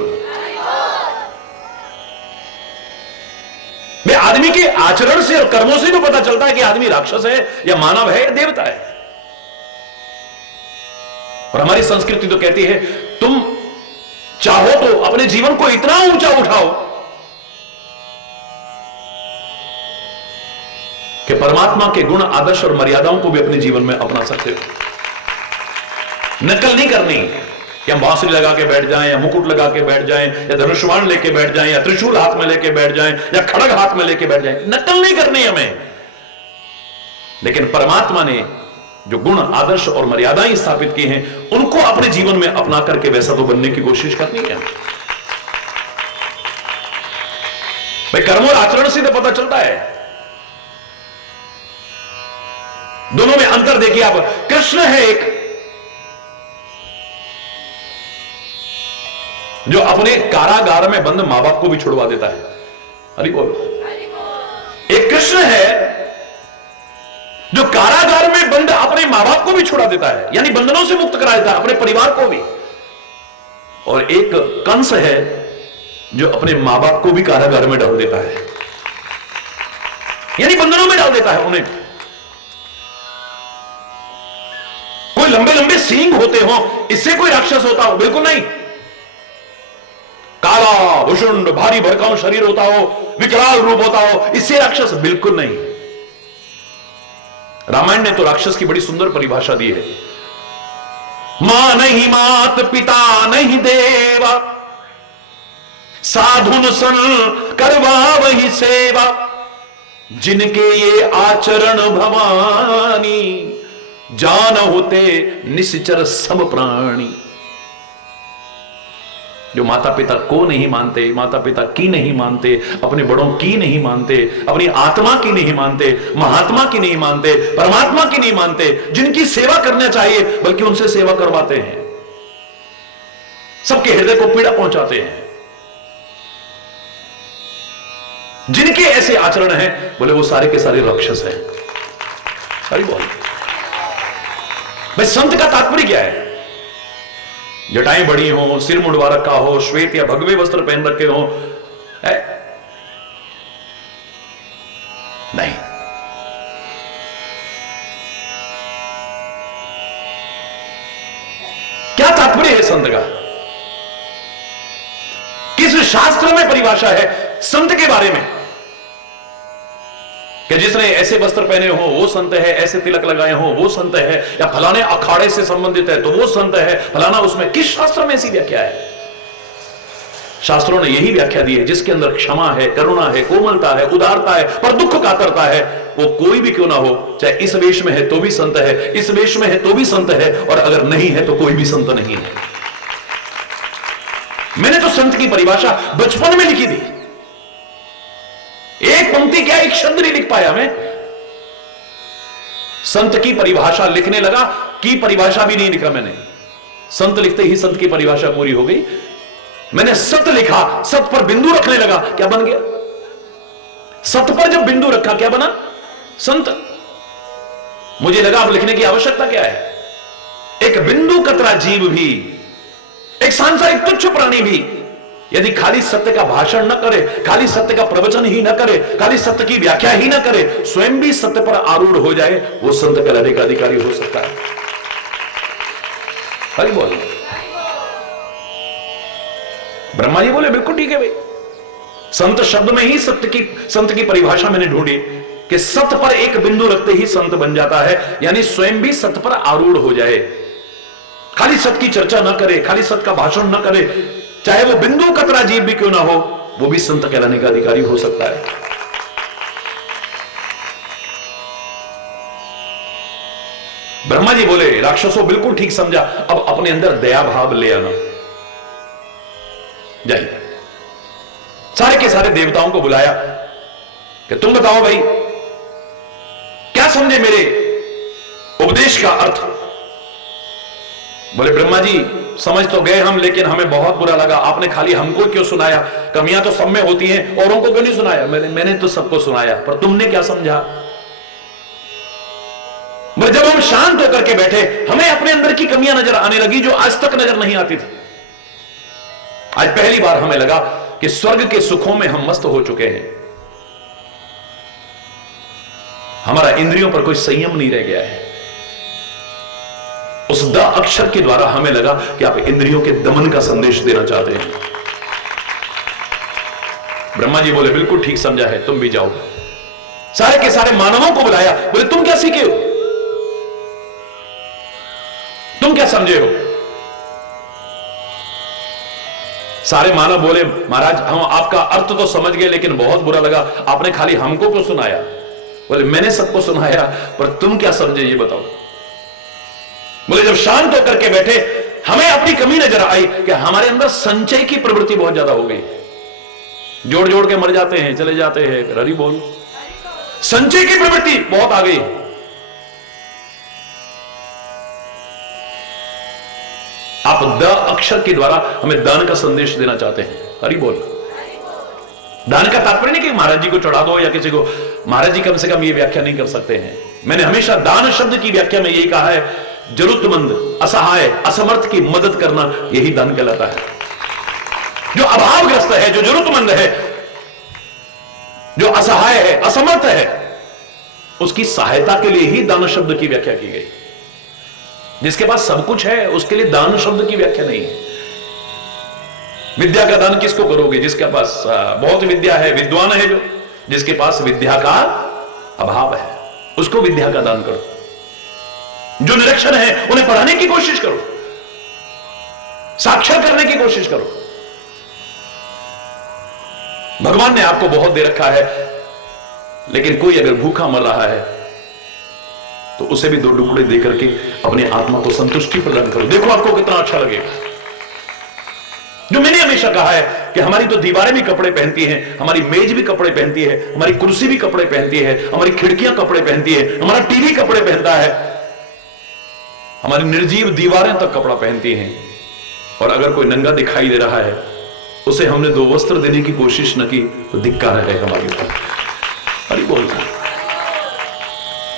वे आदमी के आचरण से और कर्मों से तो पता चलता है कि आदमी राक्षस है या मानव है या देवता है। और हमारी संस्कृति तो कहती है तुम चाहो तो अपने जीवन को इतना ऊंचा उठाओ कि परमात्मा के गुण, आदर्श और मर्यादाओं को भी अपने जीवन में अपना सकते हो। नकल नहीं करनी कि हम बांसुरी लगा के बैठ जाएं, या मुकुट लगा के बैठ जाएं, या धनुष्वाण लेके बैठ जाएं, या त्रिशूल हाथ में लेके बैठ जाएं, या खड़ग हाथ में लेके बैठ जाएं। नकल नहीं करनी हमें, लेकिन परमात्मा ने जो गुण, आदर्श और मर्यादाएं स्थापित की हैं उनको अपने जीवन में अपना करके वैसा तो बनने की कोशिश करनी है भाई। कर्म और आचरण से तो पता चलता है। दोनों में अंतर देखिए आप। कृष्ण है एक जो अपने कारागार में बंद मां बाप को भी छुड़वा देता है। हरि बोल। एक कृष्ण है जो कारागार में बंद अपने मां बाप को भी छुड़ा देता है, यानी बंधनों से मुक्त करा देता है अपने परिवार को भी। और एक कंस है जो अपने मां बाप को भी कारागार में डाल देता है, यानी बंधनों में डाल देता है उन्हें। कोई लंबे लंबे सींग होते हो, इससे कोई राक्षस होता हो? बिल्कुल नहीं। काला भुषुंड भारी भरकम शरीर होता हो, विकराल रूप होता हो, इससे राक्षस? बिल्कुल नहीं। रामायण ने तो राक्षस की बड़ी सुंदर परिभाषा दी है। मां नहीं मात पिता नहीं देवा, साधुन सन करवा वही सेवा, जिनके ये आचरण भवानी, जान होते निश्चर सब प्राणी। जो माता पिता को नहीं मानते, माता पिता की नहीं मानते, अपने बड़ों की नहीं मानते, अपनी आत्मा की नहीं मानते, महात्मा की नहीं मानते, परमात्मा की नहीं मानते, जिनकी सेवा करना चाहिए बल्कि उनसे सेवा करवाते हैं, सबके हृदय को पीड़ा पहुंचाते हैं, जिनके ऐसे आचरण हैं बोले वो सारे के सारे राक्षस हैं। हरि बोल। भाई संत का तात्पर्य क्या है? जटाएं बड़ी हो, सिर मुंडवा रखा हो, श्वेत या भगवे वस्त्र पहन रखे हो, है? नहीं। क्या तात्पर्य है संत का? किस शास्त्र में परिभाषा है संत के बारे में कि जिसने ऐसे वस्त्र पहने हो वो संत है, ऐसे तिलक लगाए हो वो संत है, या फलाने अखाड़े से संबंधित है तो वो संत है, फलाना उसमें? किस शास्त्र में ऐसी व्याख्या है? शास्त्रों ने यही व्याख्या दी है, जिसके अंदर क्षमा है, करुणा है, कोमलता है, उदारता है, पर दुख कातरता है, वो कोई भी क्यों ना हो, चाहे इस वेश में है तो भी संत है, इस वेश में है तो भी संत है, और अगर नहीं है तो कोई भी संत नहीं है। मैंने तो संत की परिभाषा बचपन में लिखी थी, एक पंक्ति क्या, एक शब्द नहीं लिख पाया मैं। संत की परिभाषा लिखने लगा, की परिभाषा भी नहीं लिखा मैंने। संत लिखते ही संत की परिभाषा पूरी हो गई। मैंने सत लिखा, सत पर बिंदु रखने लगा, क्या बन गया? सत पर जब बिंदु रखा क्या बना? संत। मुझे लगा अब लिखने की आवश्यकता क्या है। एक बिंदु कतरा जीव भी, एक सांसारिक तुच्छ प्राणी भी यदि खाली सत्य का भाषण न करे, खाली सत्य का प्रवचन ही न करे, खाली सत्य की व्याख्या ही न करे, स्वयं भी सत्य पर आरूढ़ हो जाए, वो संत कहलाने का अधिकारी हो सकता है। हरि बोल। ब्रह्मा जी बोले बिल्कुल ठीक है भाई, संत शब्द में ही संत की परिभाषा मैंने ढूंढी कि सत्य पर एक बिंदु रखते ही संत बन जाता है, यानी स्वयं भी सत्य पर आरूढ़ हो जाए, खाली सत्य की चर्चा न करे, खाली सत्य का भाषण न करे, चाहे वो बिंदु कतरा जीव भी क्यों ना हो, वो भी संत कहलाने का अधिकारी हो सकता है। ब्रह्मा जी बोले राक्षसों बिल्कुल ठीक समझा, अब अपने अंदर दया भाव ले आना। जय। सारे के सारे देवताओं को बुलाया कि तुम बताओ भाई क्या समझे मेरे उपदेश का अर्थ। बोले ब्रह्मा जी समझ तो गए हम, लेकिन हमें बहुत बुरा लगा, आपने खाली हमको क्यों सुनाया? कमियां तो सब में होती हैं, औरों को क्यों नहीं सुनाया? मैंने तो सबको सुनाया, पर तुमने क्या समझा? जब हम शांत होकर के बैठे, हमें अपने अंदर की कमियां नजर आने लगी जो आज तक नजर नहीं आती थी। आज पहली बार हमें लगा कि स्वर्ग के सुखों में हम मस्त हो चुके हैं, हमारा इंद्रियों पर कोई संयम नहीं रह गया है। उस द अक्षर के द्वारा हमें लगा कि आप इंद्रियों के दमन का संदेश देना चाहते हैं। ब्रह्मा जी बोले बिल्कुल ठीक समझा है, तुम भी जाओ। सारे के सारे मानवों को बुलाया, बोले तुम क्या सीखे हो, तुम क्या समझे हो? सारे मानव बोले महाराज हम आपका अर्थ तो समझ गए, लेकिन बहुत बुरा लगा, आपने खाली हमको क्यों सुनाया? बोले मैंने सबको सुनाया, पर तुम क्या समझे ये बताओ। बोले जब शांत होकर के बैठे, हमें अपनी कमी नजर आई कि हमारे अंदर संचय की प्रवृत्ति बहुत ज्यादा हो गई, जोड़ जोड़ के मर जाते हैं, चले जाते हैं। हरि बोल। संचय की प्रवृत्ति बहुत आ गई। आप द अक्षर के द्वारा हमें दान का संदेश देना चाहते हैं। हरि बोल। दान का तात्पर्य नहीं कि महाराज जी को चढ़ा दो या किसी को, महाराज जी कम से कम ये व्याख्या नहीं कर सकते हैं। मैंने हमेशा दान शब्द की व्याख्या में यही कहा है, जरूरतमंद, असहाय, असमर्थ की मदद करना, यही दान कहलाता है। जो अभावग्रस्त है, जो जरूरतमंद है, जो असहाय है, असमर्थ है, उसकी सहायता के लिए ही दान शब्द की व्याख्या की गई। जिसके पास सब कुछ है उसके लिए दान शब्द की व्याख्या नहीं है। विद्या का दान किसको करोगे? जिसके पास बहुत विद्या है, विद्वान है, जो जिसके पास विद्या का अभाव है उसको विद्या का दान करो। जो निरक्षर है उन्हें पढ़ाने की कोशिश करो। साक्षर करने की कोशिश करो। भगवान ने आपको बहुत दे रखा है, लेकिन कोई अगर भूखा मर रहा है तो उसे भी 2 टुकड़े देकर के अपने आत्मा को संतुष्टि प्रदान करो। देखो आपको कितना अच्छा लगेगा। जो मैंने हमेशा कहा है कि हमारी तो दीवारें भी कपड़े पहनती हैं, हमारी मेज भी कपड़े पहनती है, हमारी कुर्सी भी कपड़े पहनती है, हमारी खिड़कियां कपड़े पहनती है, हमारा टीवी कपड़े पहनता है, हमारी निर्जीव दीवारें तक कपड़ा पहनती हैं। और अगर कोई नंगा दिखाई दे रहा है, उसे हमने 2 वस्त्र देने की कोशिश न की तो धिक्कार है हमारे ऊपर। अरे बोल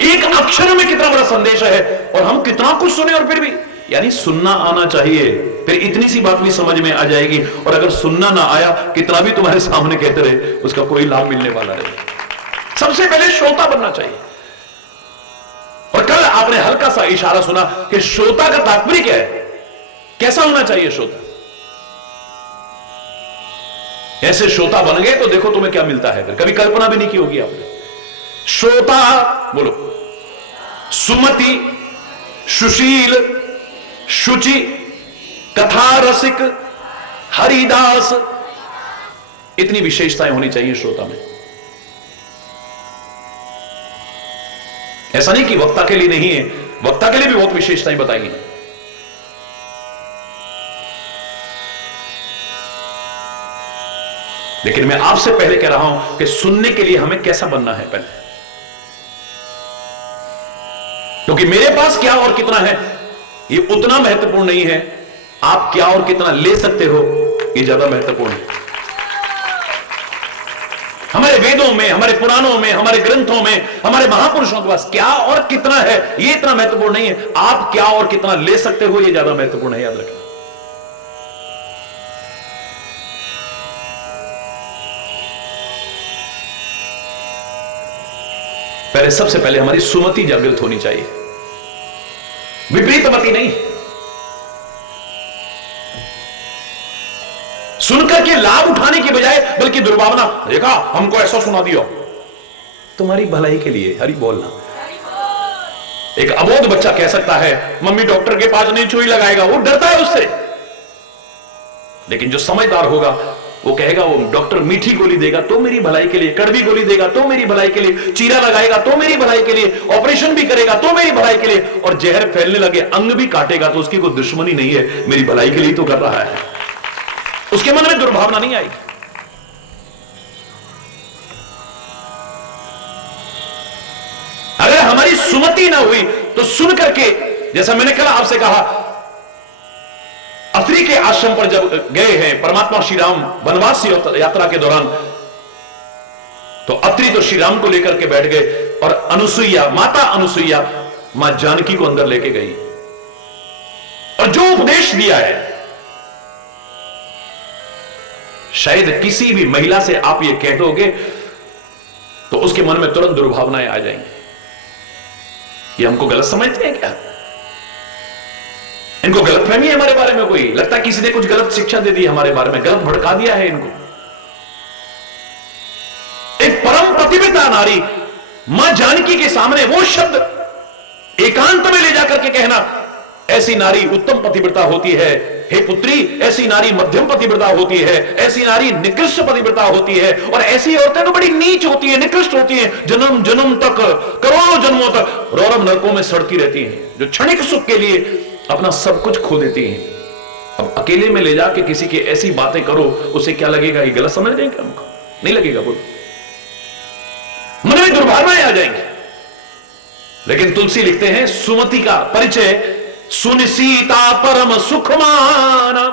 एक अक्षर में कितना बड़ा संदेश है, और हम कितना कुछ सुने और फिर भी, यानी सुनना आना चाहिए, फिर इतनी सी बात भी समझ में आ जाएगी। और अगर सुनना ना आया, कितना भी तुम्हारे सामने कहते रहे, उसका कोई लाभ मिलने वाला नहीं। सबसे पहले श्रोता बनना चाहिए। और कल आपने हल्का सा इशारा सुना कि श्रोता का तात्पर्य क्या है, कैसा होना चाहिए श्रोता। ऐसे श्रोता बन गए तो देखो तुम्हें क्या मिलता है, फिर कभी कल्पना भी नहीं की होगी आपने। श्रोता बोलो, सुमति, सुशील, शुचि, कथा रसिक, हरिदास, इतनी विशेषताएं होनी चाहिए श्रोता में। ऐसा नहीं कि वक्ता के लिए नहीं है, वक्ता के लिए भी बहुत विशेषताएं बताई हैं। लेकिन मैं आपसे पहले कह रहा हूं कि सुनने के लिए हमें कैसा बनना है पहले, क्योंकि मेरे पास क्या और कितना है ये उतना महत्वपूर्ण नहीं है, आप क्या और कितना ले सकते हो ये ज्यादा महत्वपूर्ण है। हमारे वेदों में, हमारे पुराणों में, हमारे ग्रंथों में, हमारे महापुरुषों के पास क्या और कितना है ये इतना महत्वपूर्ण नहीं है, आप क्या और कितना ले सकते हो ये ज्यादा महत्वपूर्ण है, याद रखना। पहले सबसे पहले हमारी सुमति जागृत होनी चाहिए, विपरीत मति नहीं। सुनकर के लाभ उठाने की बजाय बल्कि दुर्भावना, देखा हमको ऐसा सुना दिया, तुम्हारी भलाई के लिए हरि बोलना। एक अबोध बच्चा कह सकता है मम्मी डॉक्टर के पास नहीं सुई लगाएगा, वो डरता है उससे। लेकिन जो समझदार होगा वो कहेगा वो डॉक्टर मीठी गोली देगा तो मेरी भलाई के लिए, कड़वी गोली देगा तो मेरी भलाई के लिए, चीरा लगाएगा तो मेरी भलाई के लिए, ऑपरेशन भी करेगा तो मेरी भलाई के लिए, और जहर फैलने लगे अंग भी काटेगा तो उसकी कोई दुश्मनी नहीं है, मेरी भलाई के लिए तो कर रहा है। उसके मन में दुर्भावना नहीं आएगी। अगर हमारी सुमति ना हुई तो सुन करके, जैसा मैंने कल आपसे कहा, अत्रि के आश्रम पर जब गए हैं परमात्मा श्री राम वनवास यात्रा के दौरान, तो अत्रि तो श्री राम को लेकर के बैठ गए और अनुसुईया, माता अनुसुईया मां जानकी को अंदर लेके गई और जो उपदेश दिया है, शायद किसी भी महिला से आप ये कह दोगे तो उसके मन में तुरंत दुर्भावनाएं आ जाएंगी। ये हमको गलत समझते हैं क्या? इनको गलतफहमी है हमारे बारे में, कोई लगता है किसी ने कुछ गलत शिक्षा दे दी हमारे बारे में, गलत भड़का दिया है इनको। एक परम पतिव्रता नारी मां जानकी के सामने वो शब्द एकांत में ले जाकर के कहना, ऐसी नारी उत्तम पतिव्रता होती है, हे पुत्री ऐसी नारी मध्यम पतिव्रता होती है, ऐसी नारी निकृष्ट पतिव्रता होती है, और ऐसी औरतें तो बड़ी नीच होती है, निकृष्ट होती है, जन्म जन्म तक, करोड़ों जन्मों तक रौरव नरकों में सड़ती रहती हैं, जो क्षणिक सुख के लिए अपना सब कुछ खो देती हैं। अब अकेले में ले जाके किसी की ऐसी बातें करो, उसे क्या लगेगा? ये गलत समझ रहे हैं क्या? हमको नहीं लगेगा, बोलो, मन में दुर्भावनाएं आ जाएंगी। लेकिन तुलसी लिखते हैं सुमति का परिचय सुन सीता परम सुख माना।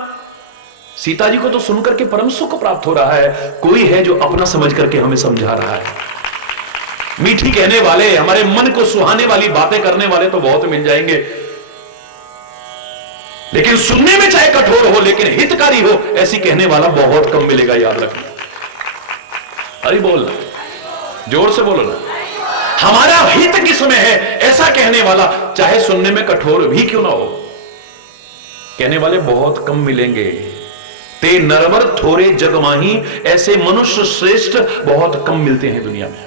सीता जी को तो सुनकर के परम सुख प्राप्त हो रहा है, कोई है जो अपना समझ करके हमें समझा रहा है। मीठी कहने वाले, हमारे मन को सुहाने वाली बातें करने वाले तो बहुत मिल जाएंगे, लेकिन सुनने में चाहे कठोर हो लेकिन हितकारी हो, ऐसी कहने वाला बहुत कम मिलेगा, याद रखना। अरे बोलना, जोर से बोलो ना, हमारा हित किसमें है ऐसा कहने वाला, चाहे सुनने में कठोर भी क्यों ना हो, कहने वाले बहुत कम मिलेंगे। ते नरवर थोड़े जग माही, ऐसे मनुष्य श्रेष्ठ बहुत कम मिलते हैं दुनिया में।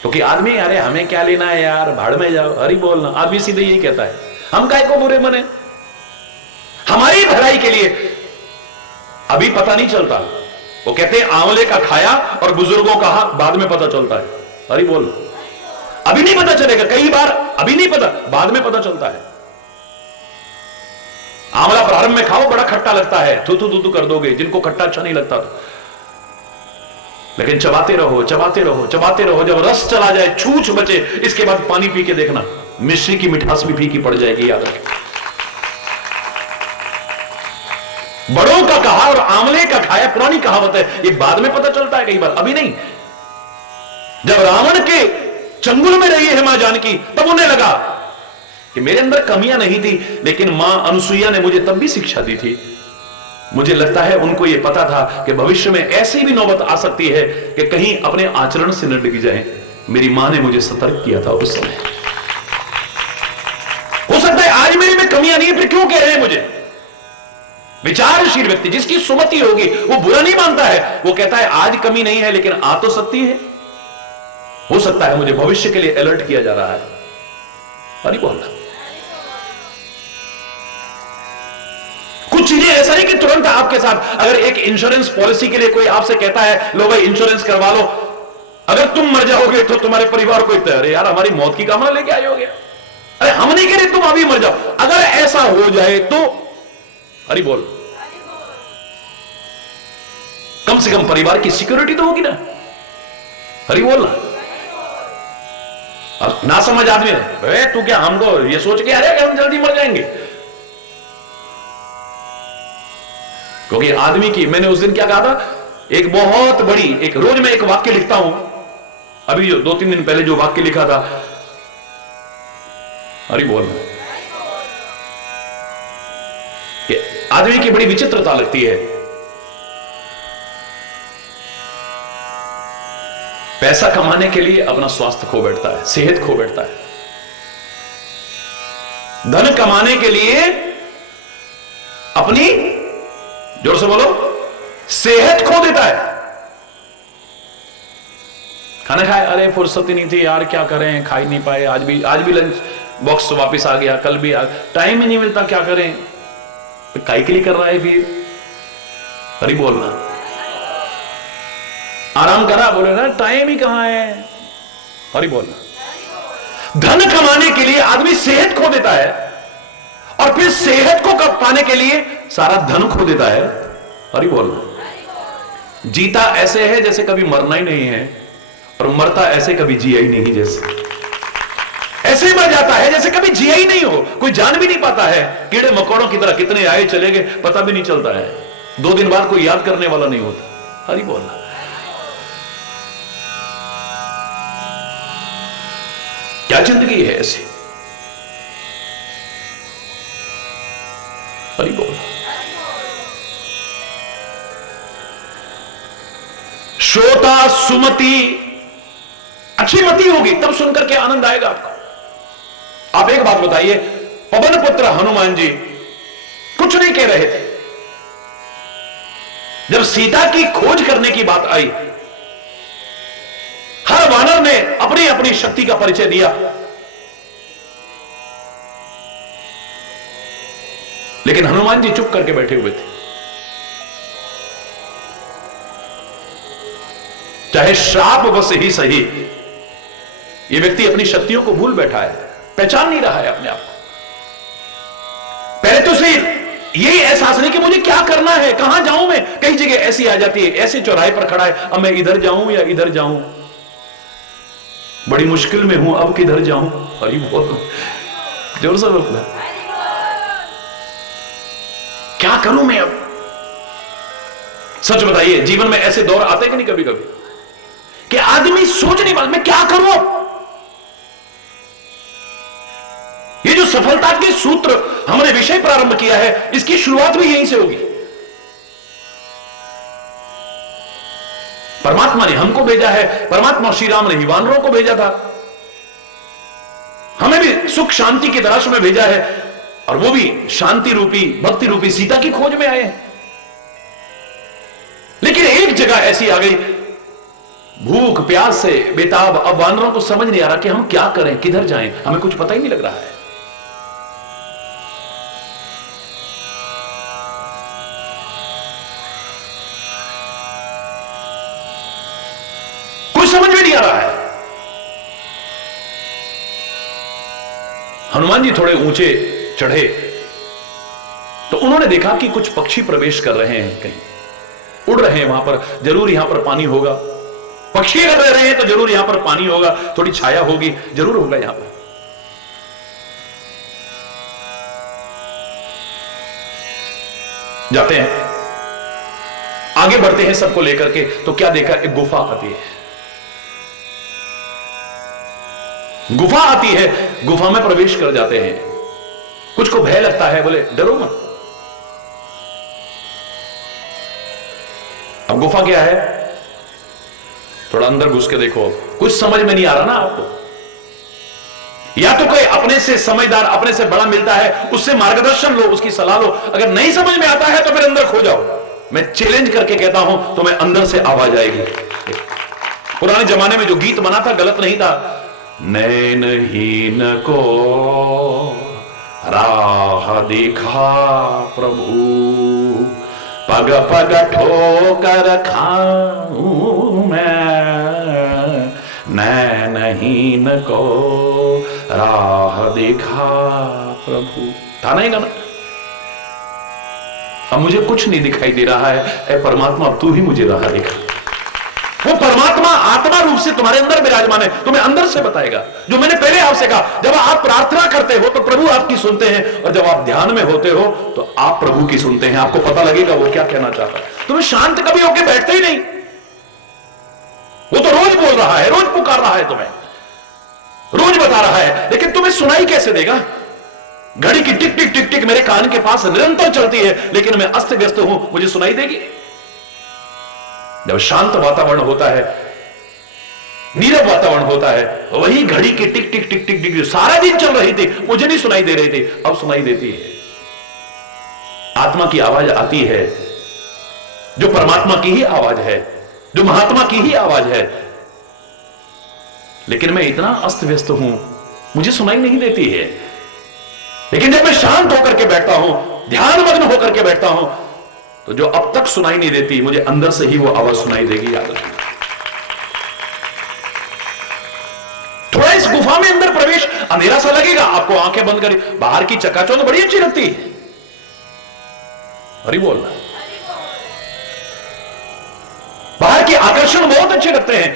क्योंकि आदमी, अरे हमें क्या लेना है यार, भाड़ में जाओ, हरि बोलना, आदमी सीधे यही कहता है, हम काय को बुरे मने, हमारी भलाई के लिए अभी पता नहीं चलता। वो कहते हैं आंवले का खाया और बुजुर्गों का बाद में पता चलता है। अरे बोल, अभी नहीं पता चलेगा, कई बार अभी नहीं पता, बाद में पता चलता है। आंवला प्रारंभ में खाओ बड़ा खट्टा लगता है, थू थू थू कर दोगे, जिनको खट्टा अच्छा नहीं लगता तो। लेकिन चबाते रहो चबाते रहो चबाते रहो, जब रस चला जाए, छूछ बचे, इसके बाद पानी पी के देखना, मिश्री की मिठास भी फीकी पड़ जाएगी, याद रखें। बड़ों का कहा और आंवले का खाया पुरानी कहावत है, ये बाद में पता चलता है कई बार, अभी नहीं। जब रावण के चंगुल में रही है मां जानकी, तब उन्हें लगा कि मेरे अंदर कमियां नहीं थी, लेकिन मां अनुसुईया ने मुझे तब भी शिक्षा दी थी। मुझे लगता है उनको यह पता था कि भविष्य में ऐसी भी नौबत आ सकती है कि कहीं अपने आचरण से न डिग जाए। मेरी मां ने मुझे सतर्क किया था उस समय। हो सकता है आज मेरी में कमियां नहीं, फिर क्यों कह रहे हैं मुझे? विचारशील व्यक्ति जिसकी सुमति होगी वो बुरा नहीं मानता है, वो कहता है आज कमी नहीं है लेकिन आ तो सकती है। हो सकता है मुझे भविष्य के लिए अलर्ट किया जा रहा है। अरे बोल, कुछ चीजें ऐसा नहीं कि तुरंत आपके साथ, अगर एक इंश्योरेंस पॉलिसी के लिए कोई आपसे कहता है लो भाई इंश्योरेंस करवा लो, अगर तुम मर जाओगे तो तुम्हारे परिवार को इतना, अरे यार हमारी मौत की कामना लेके आए होगे, अरे हम नहीं कह रहे तुम अभी मर जाओ, अगर ऐसा हो जाए तो अरे बोल, कम से कम परिवार की सिक्योरिटी तो होगी ना। अरे बोल ना, अब ना समझ आदमी है तू क्या हमको ये सोच के अरे हम जल्दी मर जाएंगे, क्योंकि आदमी की, मैंने उस दिन क्या कहा था, एक बहुत बड़ी, एक रोज मैं एक वाक्य लिखता हूं, अभी जो 2-3 दिन पहले जो वाक्य लिखा था, अरे बोल, आदमी की बड़ी विचित्रता लगती है। पैसा कमाने के लिए अपना स्वास्थ्य खो बैठता है, सेहत खो बैठता है। धन कमाने के लिए अपनी, जोर से बोलो, सेहत खो देता है। खाना खाए, अरे फुर्सत ही नहीं थी यार, क्या करें, खा ही नहीं पाए, आज भी लंच बॉक्स वापस आ गया, कल भी टाइम ही नहीं मिलता, क्या करें, काहे के लिए कर रहा है फिर? अरे बोलना, आराम करा, बोले ना टाइम ही कहां है। अरे बोलना, धन कमाने के लिए आदमी सेहत खो देता है और फिर सेहत को पाने के लिए सारा धन खो देता है। अरे बोलना, जीता ऐसे है जैसे कभी मरना ही नहीं है और मरता ऐसे कभी जिया ही नहीं, जैसे ऐसे मर जाता है जैसे कभी जिया ही नहीं हो, कोई जान भी नहीं पाता है, कीड़े मकोड़ों की तरह कितने आए चले गए पता भी नहीं चलता है, 2 दिन बाद कोई याद करने वाला नहीं होता। हरि बोलना, क्या जिंदगी है ऐसी? हरि बोलना, श्रोता सुमति, अच्छी मति होगी तब सुनकर के आनंद आएगा आपको। आप एक बात बताइए, पवन पुत्र हनुमान जी कुछ नहीं कह रहे थे, जब सीता की खोज करने की बात आई, हर वानर ने अपनी अपनी शक्ति का परिचय दिया, लेकिन हनुमान जी चुप करके बैठे हुए थे। चाहे श्राप वश ही सही, यह व्यक्ति अपनी शक्तियों को भूल बैठा है, पहचान नहीं रहा है अपने आप को। पहले तो उसे यही एहसास नहीं कि मुझे क्या करना है, कहां जाऊं मैं, कई जगह ऐसी आ जाती है, ऐसे चौराहे पर खड़ा है, अब मैं इधर जाऊं या इधर जाऊं, बड़ी मुश्किल में हूं, अब किधर जाऊं। अरे बोल, जोर से बोल, क्या करूं मैं अब? सच बताइए, जीवन में ऐसे दौर आते कि नहीं कभी कभी कि आदमी सोच नहीं पाता मैं क्या करूं अब? ये जो सफलता के सूत्र हमने विषय प्रारंभ किया है, इसकी शुरुआत भी यहीं से होगी। परमात्मा ने हमको भेजा है, परमात्मा श्री राम ने ही वानरों को भेजा था, हमें भी सुख शांति की तलाश में भेजा है, और वो भी शांति रूपी भक्ति रूपी सीता की खोज में आए हैं। लेकिन एक जगह ऐसी आ गई, भूख प्यास से बेताब, अब वानरों को समझ नहीं आ रहा कि हम क्या करें, किधर जाएं, हमें कुछ पता ही नहीं लग रहा है। हनुमान जी थोड़े ऊंचे चढ़े तो उन्होंने देखा कि कुछ पक्षी प्रवेश कर रहे हैं, कहीं उड़ रहे हैं, वहां पर जरूर यहां पर पानी होगा। पक्षी अगर रह रहे हैं तो जरूर यहां पर पानी होगा, थोड़ी छाया होगी, जरूर होगा यहां पर। जाते हैं, आगे बढ़ते हैं सबको लेकर के, तो क्या देखा, एक गुफा आती है। गुफा आती है, गुफा में प्रवेश कर जाते हैं। कुछ को भय लगता है, बोले डरो मत। अब गुफा क्या है, थोड़ा अंदर घुस के देखो, कुछ समझ में नहीं आ रहा ना आपको, या तो कोई अपने से समझदार, अपने से बड़ा मिलता है, उससे मार्गदर्शन लो, उसकी सलाह लो। अगर नहीं समझ में आता है तो फिर अंदर खो जाओ। मैं चैलेंज करके कहता हूं, तुम्हें अंदर से आवाज आएगी। पुराने जमाने में जो गीत बना था गलत नहीं था, नैनहीन को राह दिखा प्रभु, पग पग ठोकर खाऊं मैं, नैनहीन को राह दिखा प्रभु। था नहीं गाना? अब मुझे कुछ नहीं दिखाई दे रहा है, ऐ परमात्मा अब तू ही मुझे राह दिखा। वो परमात्मा आत्मा रूप से तुम्हारे अंदर विराजमान है, तुम्हें अंदर से बताएगा। जो मैंने पहले आपसे कहा, जब आप प्रार्थना करते हो तो प्रभु आपकी सुनते हैं, और जब आप ध्यान में होते हो तो आप प्रभु की सुनते हैं। आपको पता लगेगा वो क्या कहना चाहता है। तुम्हें शांत कभी होकर बैठते ही नहीं। वो तो रोज बोल रहा है, रोज पुकार रहा है, तुम्हें रोज बता रहा है, लेकिन तुम्हें सुनाई कैसे देगा? घड़ी की टिक टिक टिक टिक मेरे कान के पास निरंतर चलती है, लेकिन मैं अस्त व्यस्त हूं, मुझे सुनाई देगी? जब शांत वातावरण होता है, नीरव वातावरण होता है, वही घड़ी की टिक टिक टिक टिक टिक जो सारा दिन चल रही थी, मुझे नहीं सुनाई दे रही थी, अब सुनाई देती है। आत्मा की आवाज आती है, जो परमात्मा की ही आवाज है, जो महात्मा की ही आवाज है, लेकिन मैं इतना अस्त व्यस्त हूं, मुझे सुनाई नहीं देती है। लेकिन जब मैं शांत होकर के बैठता हूं, ध्यान मग्न होकर के बैठता हूं, तो जो अब तक सुनाई नहीं देती, मुझे अंदर से ही वो आवाज सुनाई देगी। याद रखिए, थोड़ा इस गुफा में अंदर प्रवेश अंधेरा सा लगेगा आपको, आंखें बंद करी, बाहर की चकाचौंध बड़ी अच्छी लगती है। हरि बोल, बाहर के आकर्षण बहुत अच्छे लगते हैं।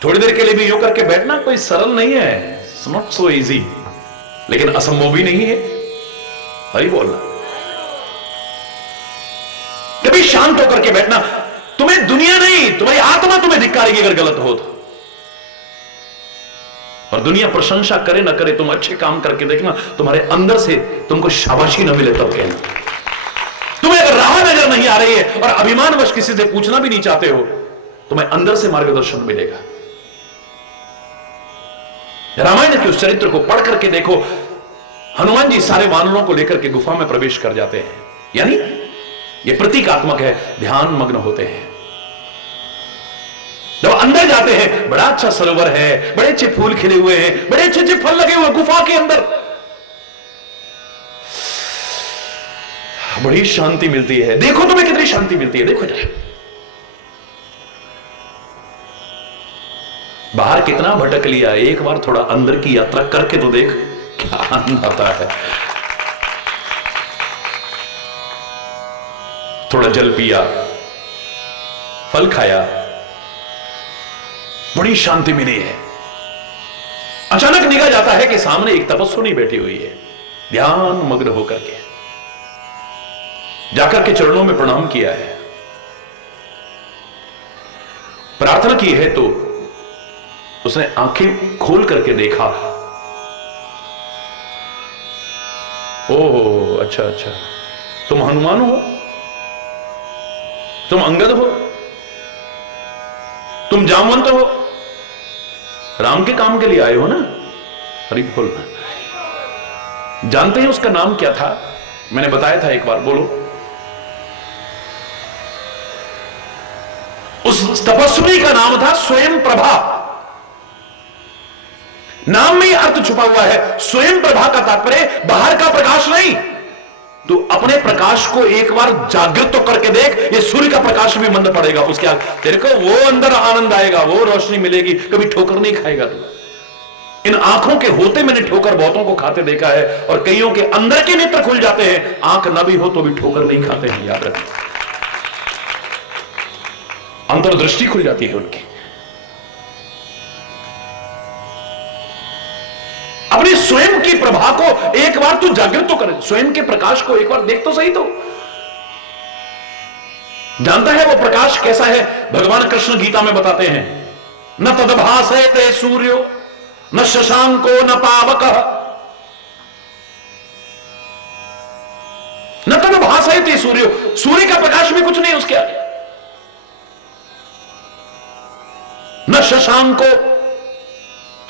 थोड़ी देर के लिए भी यूं करके बैठना कोई सरल नहीं है, इट्स नॉट सो इजी, लेकिन असंभव भी नहीं है। हरि बोलना, कभी शांत होकर के बैठना। तुम्हें दुनिया नहीं, तुम्हारी आत्मा तुम्हें धिक्कारेगी अगर गलत हो तो। और दुनिया प्रशंसा करे ना करे, तुम अच्छे काम करके देखना, तुम्हारे अंदर से तुमको शाबाशी न मिले तब कहना। तुम्हें अगर राह नजर नहीं आ रही है और अभिमानवश किसी से पूछना भी नहीं चाहते हो, तुम्हें अंदर से मार्गदर्शन मिलेगा। रामायण के उस चरित्र को पढ़ करके देखो, हनुमान जी सारे वानरों को लेकर के गुफा में प्रवेश कर जाते हैं, यानी ये प्रतीकात्मक है, ध्यान मग्न होते हैं। जब अंदर जाते हैं, बड़ा अच्छा सरोवर है, बड़े अच्छे फूल खिले हुए हैं, बड़े अच्छे अच्छे फल लगे हुए गुफा के अंदर, बड़ी शांति मिलती है। देखो तुम्हें कितनी शांति मिलती है, देखो जरा। बाहर कितना भटक लिया, एक बार थोड़ा अंदर की यात्रा करके तो देख, क्या आनंद आता है। थोड़ा जल पिया, फल खाया, बड़ी शांति मिली है। अचानक निगाह जाता है कि सामने एक तपस्विनी बैठी हुई है, ध्यान मग्न होकर के। जाकर के चरणों में प्रणाम किया है, प्रार्थना की है, तो उसने आंखें खोल करके देखा, ओह अच्छा अच्छा, तुम हनुमान हो, तुम अंगद हो, तुम जामवंत हो, राम के काम के लिए आए हो ना? हरि बोल। जानते हैं उसका नाम क्या था? मैंने बताया था एक बार, बोलो। उस तपस्वी का नाम था स्वयं प्रभा। नाम में ही अर्थ छुपा हुआ है। स्वयं प्रभा का तात्पर्य बाहर का प्रकाश नहीं, तो अपने प्रकाश को एक बार जागृत तो करके देख, ये सूर्य का प्रकाश भी मंद पड़ेगा, उसके आगे तेरे को वो अंदर आनंद आएगा, वो रोशनी मिलेगी, कभी ठोकर नहीं खाएगा तू। इन आंखों के होते मैंने ठोकर बहुतों को खाते देखा है, और कईयों के अंदर के नेत्र खुल जाते हैं, आंख न भी हो तो भी ठोकर नहीं खाते हैं। याद रखें, अंतर्दृष्टि खुल जाती है उनकी। अपनी स्वयं की प्रभा को एक बार तू जागृत तो कर, स्वयं के प्रकाश को एक बार देख तो सही। तो जानता है वो प्रकाश कैसा है? भगवान कृष्ण गीता में बताते हैं, न तदभासयते सूर्यो न शशांको न पावकः न तदभासयते सूर्यो, सूर्य का प्रकाश भी कुछ नहीं उसके आगे, न शशांको,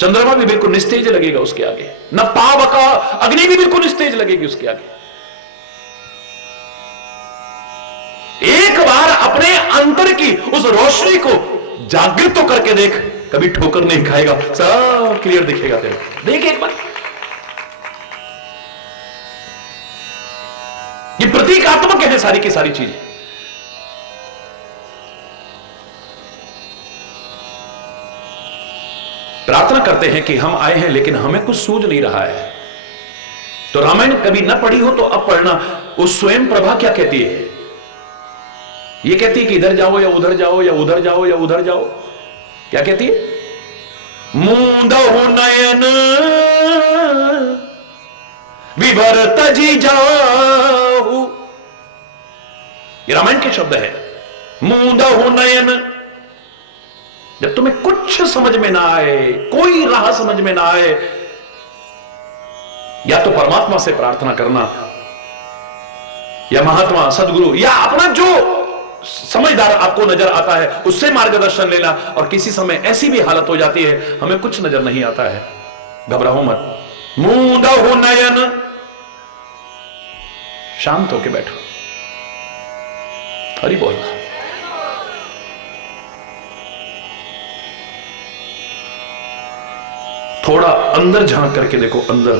चंद्रमा भी बिल्कुल निस्तेज लगेगा उसके आगे, न पावकः, अग्नि भी बिल्कुल निस्तेज लगेगी उसके आगे। एक बार अपने अंतर की उस रोशनी को जागृत तो करके देख, कभी ठोकर नहीं खाएगा, सब क्लियर दिखेगा तेरे। देख एक बार, ये प्रतीकात्मक है सारी की सारी चीजें। प्रार्थना करते हैं कि हम आए हैं लेकिन हमें कुछ सूझ नहीं रहा है, तो रामायण कभी न पढ़ी हो तो अब पढ़ना। उस स्वयं प्रभा क्या कहती है? ये कहती है कि इधर जाओ या उधर जाओ या उधर जाओ या उधर जाओ। क्या कहती है? मूंदहु नयन विवर तजी जाहु, ये रामायण के शब्द है। मूंदहु नयन, जब तुम्हें कुछ समझ में ना आए, कोई राह समझ में ना आए, या तो परमात्मा से प्रार्थना करना, या महात्मा सदगुरु या अपना जो समझदार आपको नजर आता है उससे मार्गदर्शन लेना। और किसी समय ऐसी भी हालत हो जाती है हमें कुछ नजर नहीं आता है, घबराओ मत। मूंदहु नयन, शांत होके बैठो, हरि बोलना। थोड़ा अंदर झांक करके देखो, अंदर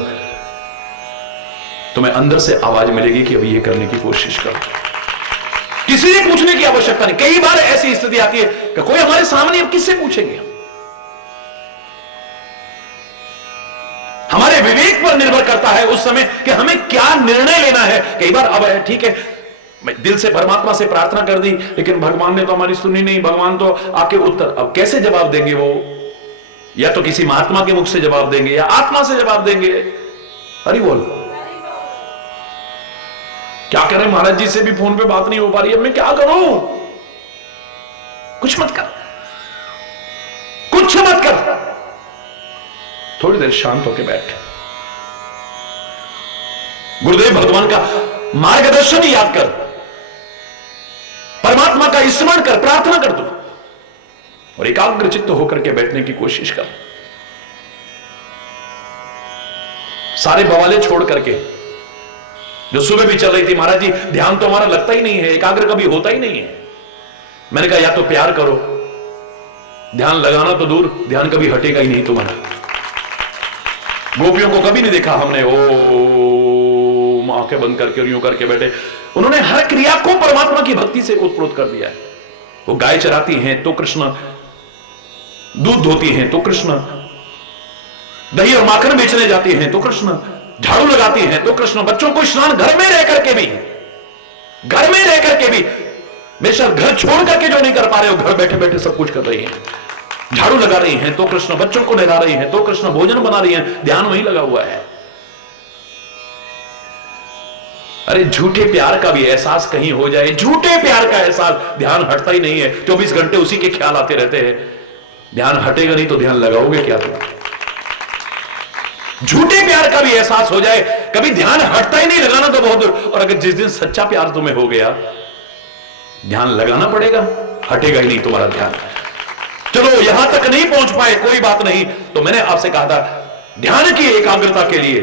तुम्हें अंदर से आवाज मिलेगी कि अभी ये करने की कोशिश करो। किसी से पूछने की आवश्यकता नहीं। कई बार ऐसी स्थिति आती है कि कोई हमारे सामने, अब किससे पूछेंगे? हमारे विवेक पर निर्भर करता है उस समय कि हमें क्या निर्णय लेना है। कई बार अब है ठीक है, मैं दिल से परमात्मा से प्रार्थना कर दी लेकिन भगवान ने तो हमारी सुनी नहीं, भगवान तो आके उत्तर, अब कैसे जवाब देंगे वो? या तो किसी महात्मा के मुख से जवाब देंगे या आत्मा से जवाब देंगे। हरि बोल। क्या करें, महाराज जी से भी फोन पे बात नहीं हो पा रही है, मैं क्या करूं? कुछ मत कर, कुछ मत कर, थोड़ी देर शांत होकर बैठ, गुरुदेव भगवान का मार्गदर्शन याद कर, परमात्मा का स्मरण कर, प्रार्थना कर तू, और एकाग्र चित्त होकर के बैठने की कोशिश कर। सारे बवाले छोड़ करके, जो सुबह भी चल रही थी, महाराज जी ध्यान तो हमारा लगता ही नहीं है, एकाग्र कभी होता ही नहीं है। मैंने कहा या तो प्यार करो, ध्यान लगाना तो दूर, ध्यान कभी हटेगा ही नहीं तुम्हारा। गोपियों को कभी नहीं देखा हमने ओ आंखें बंद करके और यूं करके बैठे। उन्होंने हर क्रिया को परमात्मा की भक्ति से उत्प्रोत कर दिया है। वो गाय चराती हैं तो कृष्ण, दूध धोती हैं तो कृष्ण, दही और माखन बेचने जाती हैं तो कृष्ण, झाड़ू लगाती हैं तो कृष्ण, बच्चों को स्नान घर में रह करके भी, घर में रह करके भी, बेशक घर छोड़ करके जो नहीं कर पा रहे हो, घर बैठे बैठे सब कुछ कर रही हैं। झाड़ू लगा रही हैं तो कृष्ण, बच्चों को नहला रही हैं तो कृष्ण, भोजन बना रही हैं, ध्यान वहीं लगा हुआ है। अरे झूठे प्यार का भी एहसास कहीं हो जाए, झूठे प्यार का एहसास, ध्यान हटता ही नहीं है। 24 घंटे उसी के ख्याल आते रहते हैं, ध्यान हटेगा नहीं तो ध्यान लगाओगे क्या तुम? झूठे प्यार का भी एहसास हो जाए, कभी ध्यान हटता ही नहीं, लगाना तो बहुत दूर। और अगर जिस दिन सच्चा प्यार तुम्हें हो गया, ध्यान लगाना पड़ेगा, हटेगा ही नहीं तुम्हारा ध्यान। चलो यहां तक नहीं पहुंच पाए, कोई बात नहीं। तो मैंने आपसे कहा था ध्यान की एकाग्रता के लिए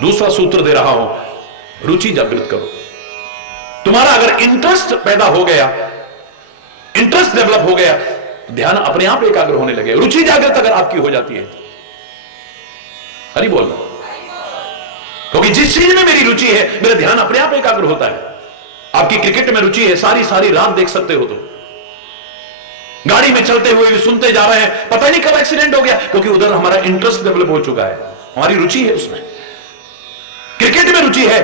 दूसरा सूत्र दे रहा हूं, रुचि जागृत करो। तुम्हारा अगर इंटरेस्ट पैदा हो गया, इंटरेस्ट डेवलप हो गया, तो ध्यान अपने आप एकाग्र होने लगे। रुचि जागृत अगर आपकी हो जाती है, हरि बोलना, क्योंकि जिस चीज में मेरी रुचि है मेरा ध्यान अपने आप एकाग्र होता है। आपकी क्रिकेट में रुचि है, सारी सारी रात देख सकते हो, तो गाड़ी में चलते हुए भी सुनते जा रहे हैं, पता नहीं कब एक्सीडेंट हो गया, क्योंकि उधर हमारा इंटरेस्ट डेवलप हो चुका है, हमारी रुचि है उसमें। क्रिकेट में रुचि है,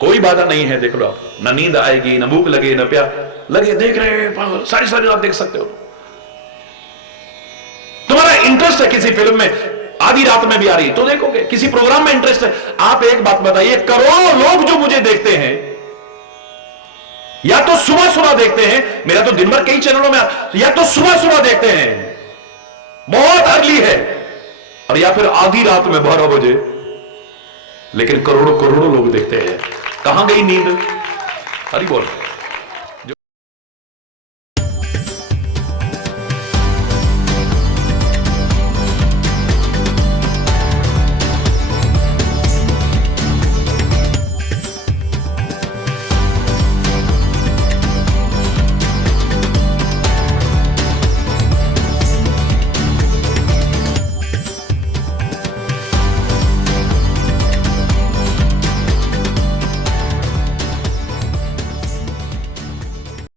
कोई बाधा नहीं है, देख लो आप, ना नींद आएगी, ना भूख लगे, ना प्यास लगे, देख रहे हैं, सारी सारी रात देख सकते हो। तुम्हारा इंटरेस्ट है किसी फिल्म में, आधी रात में भी आ रही तो देखोगे, किसी प्रोग्राम में इंटरेस्ट है। आप एक बात बताइए, करोड़ों लोग जो मुझे देखते हैं, या तो सुबह सुबह देखते हैं, मेरा तो दिन भर कई चैनलों में, या तो सुबह सुबह देखते हैं, बहुत अर्ली है, और या फिर आधी रात में 12 बजे, लेकिन करोड़ों करोड़ों लोग देखते हैं। कहां गई नींद? हरि बोल।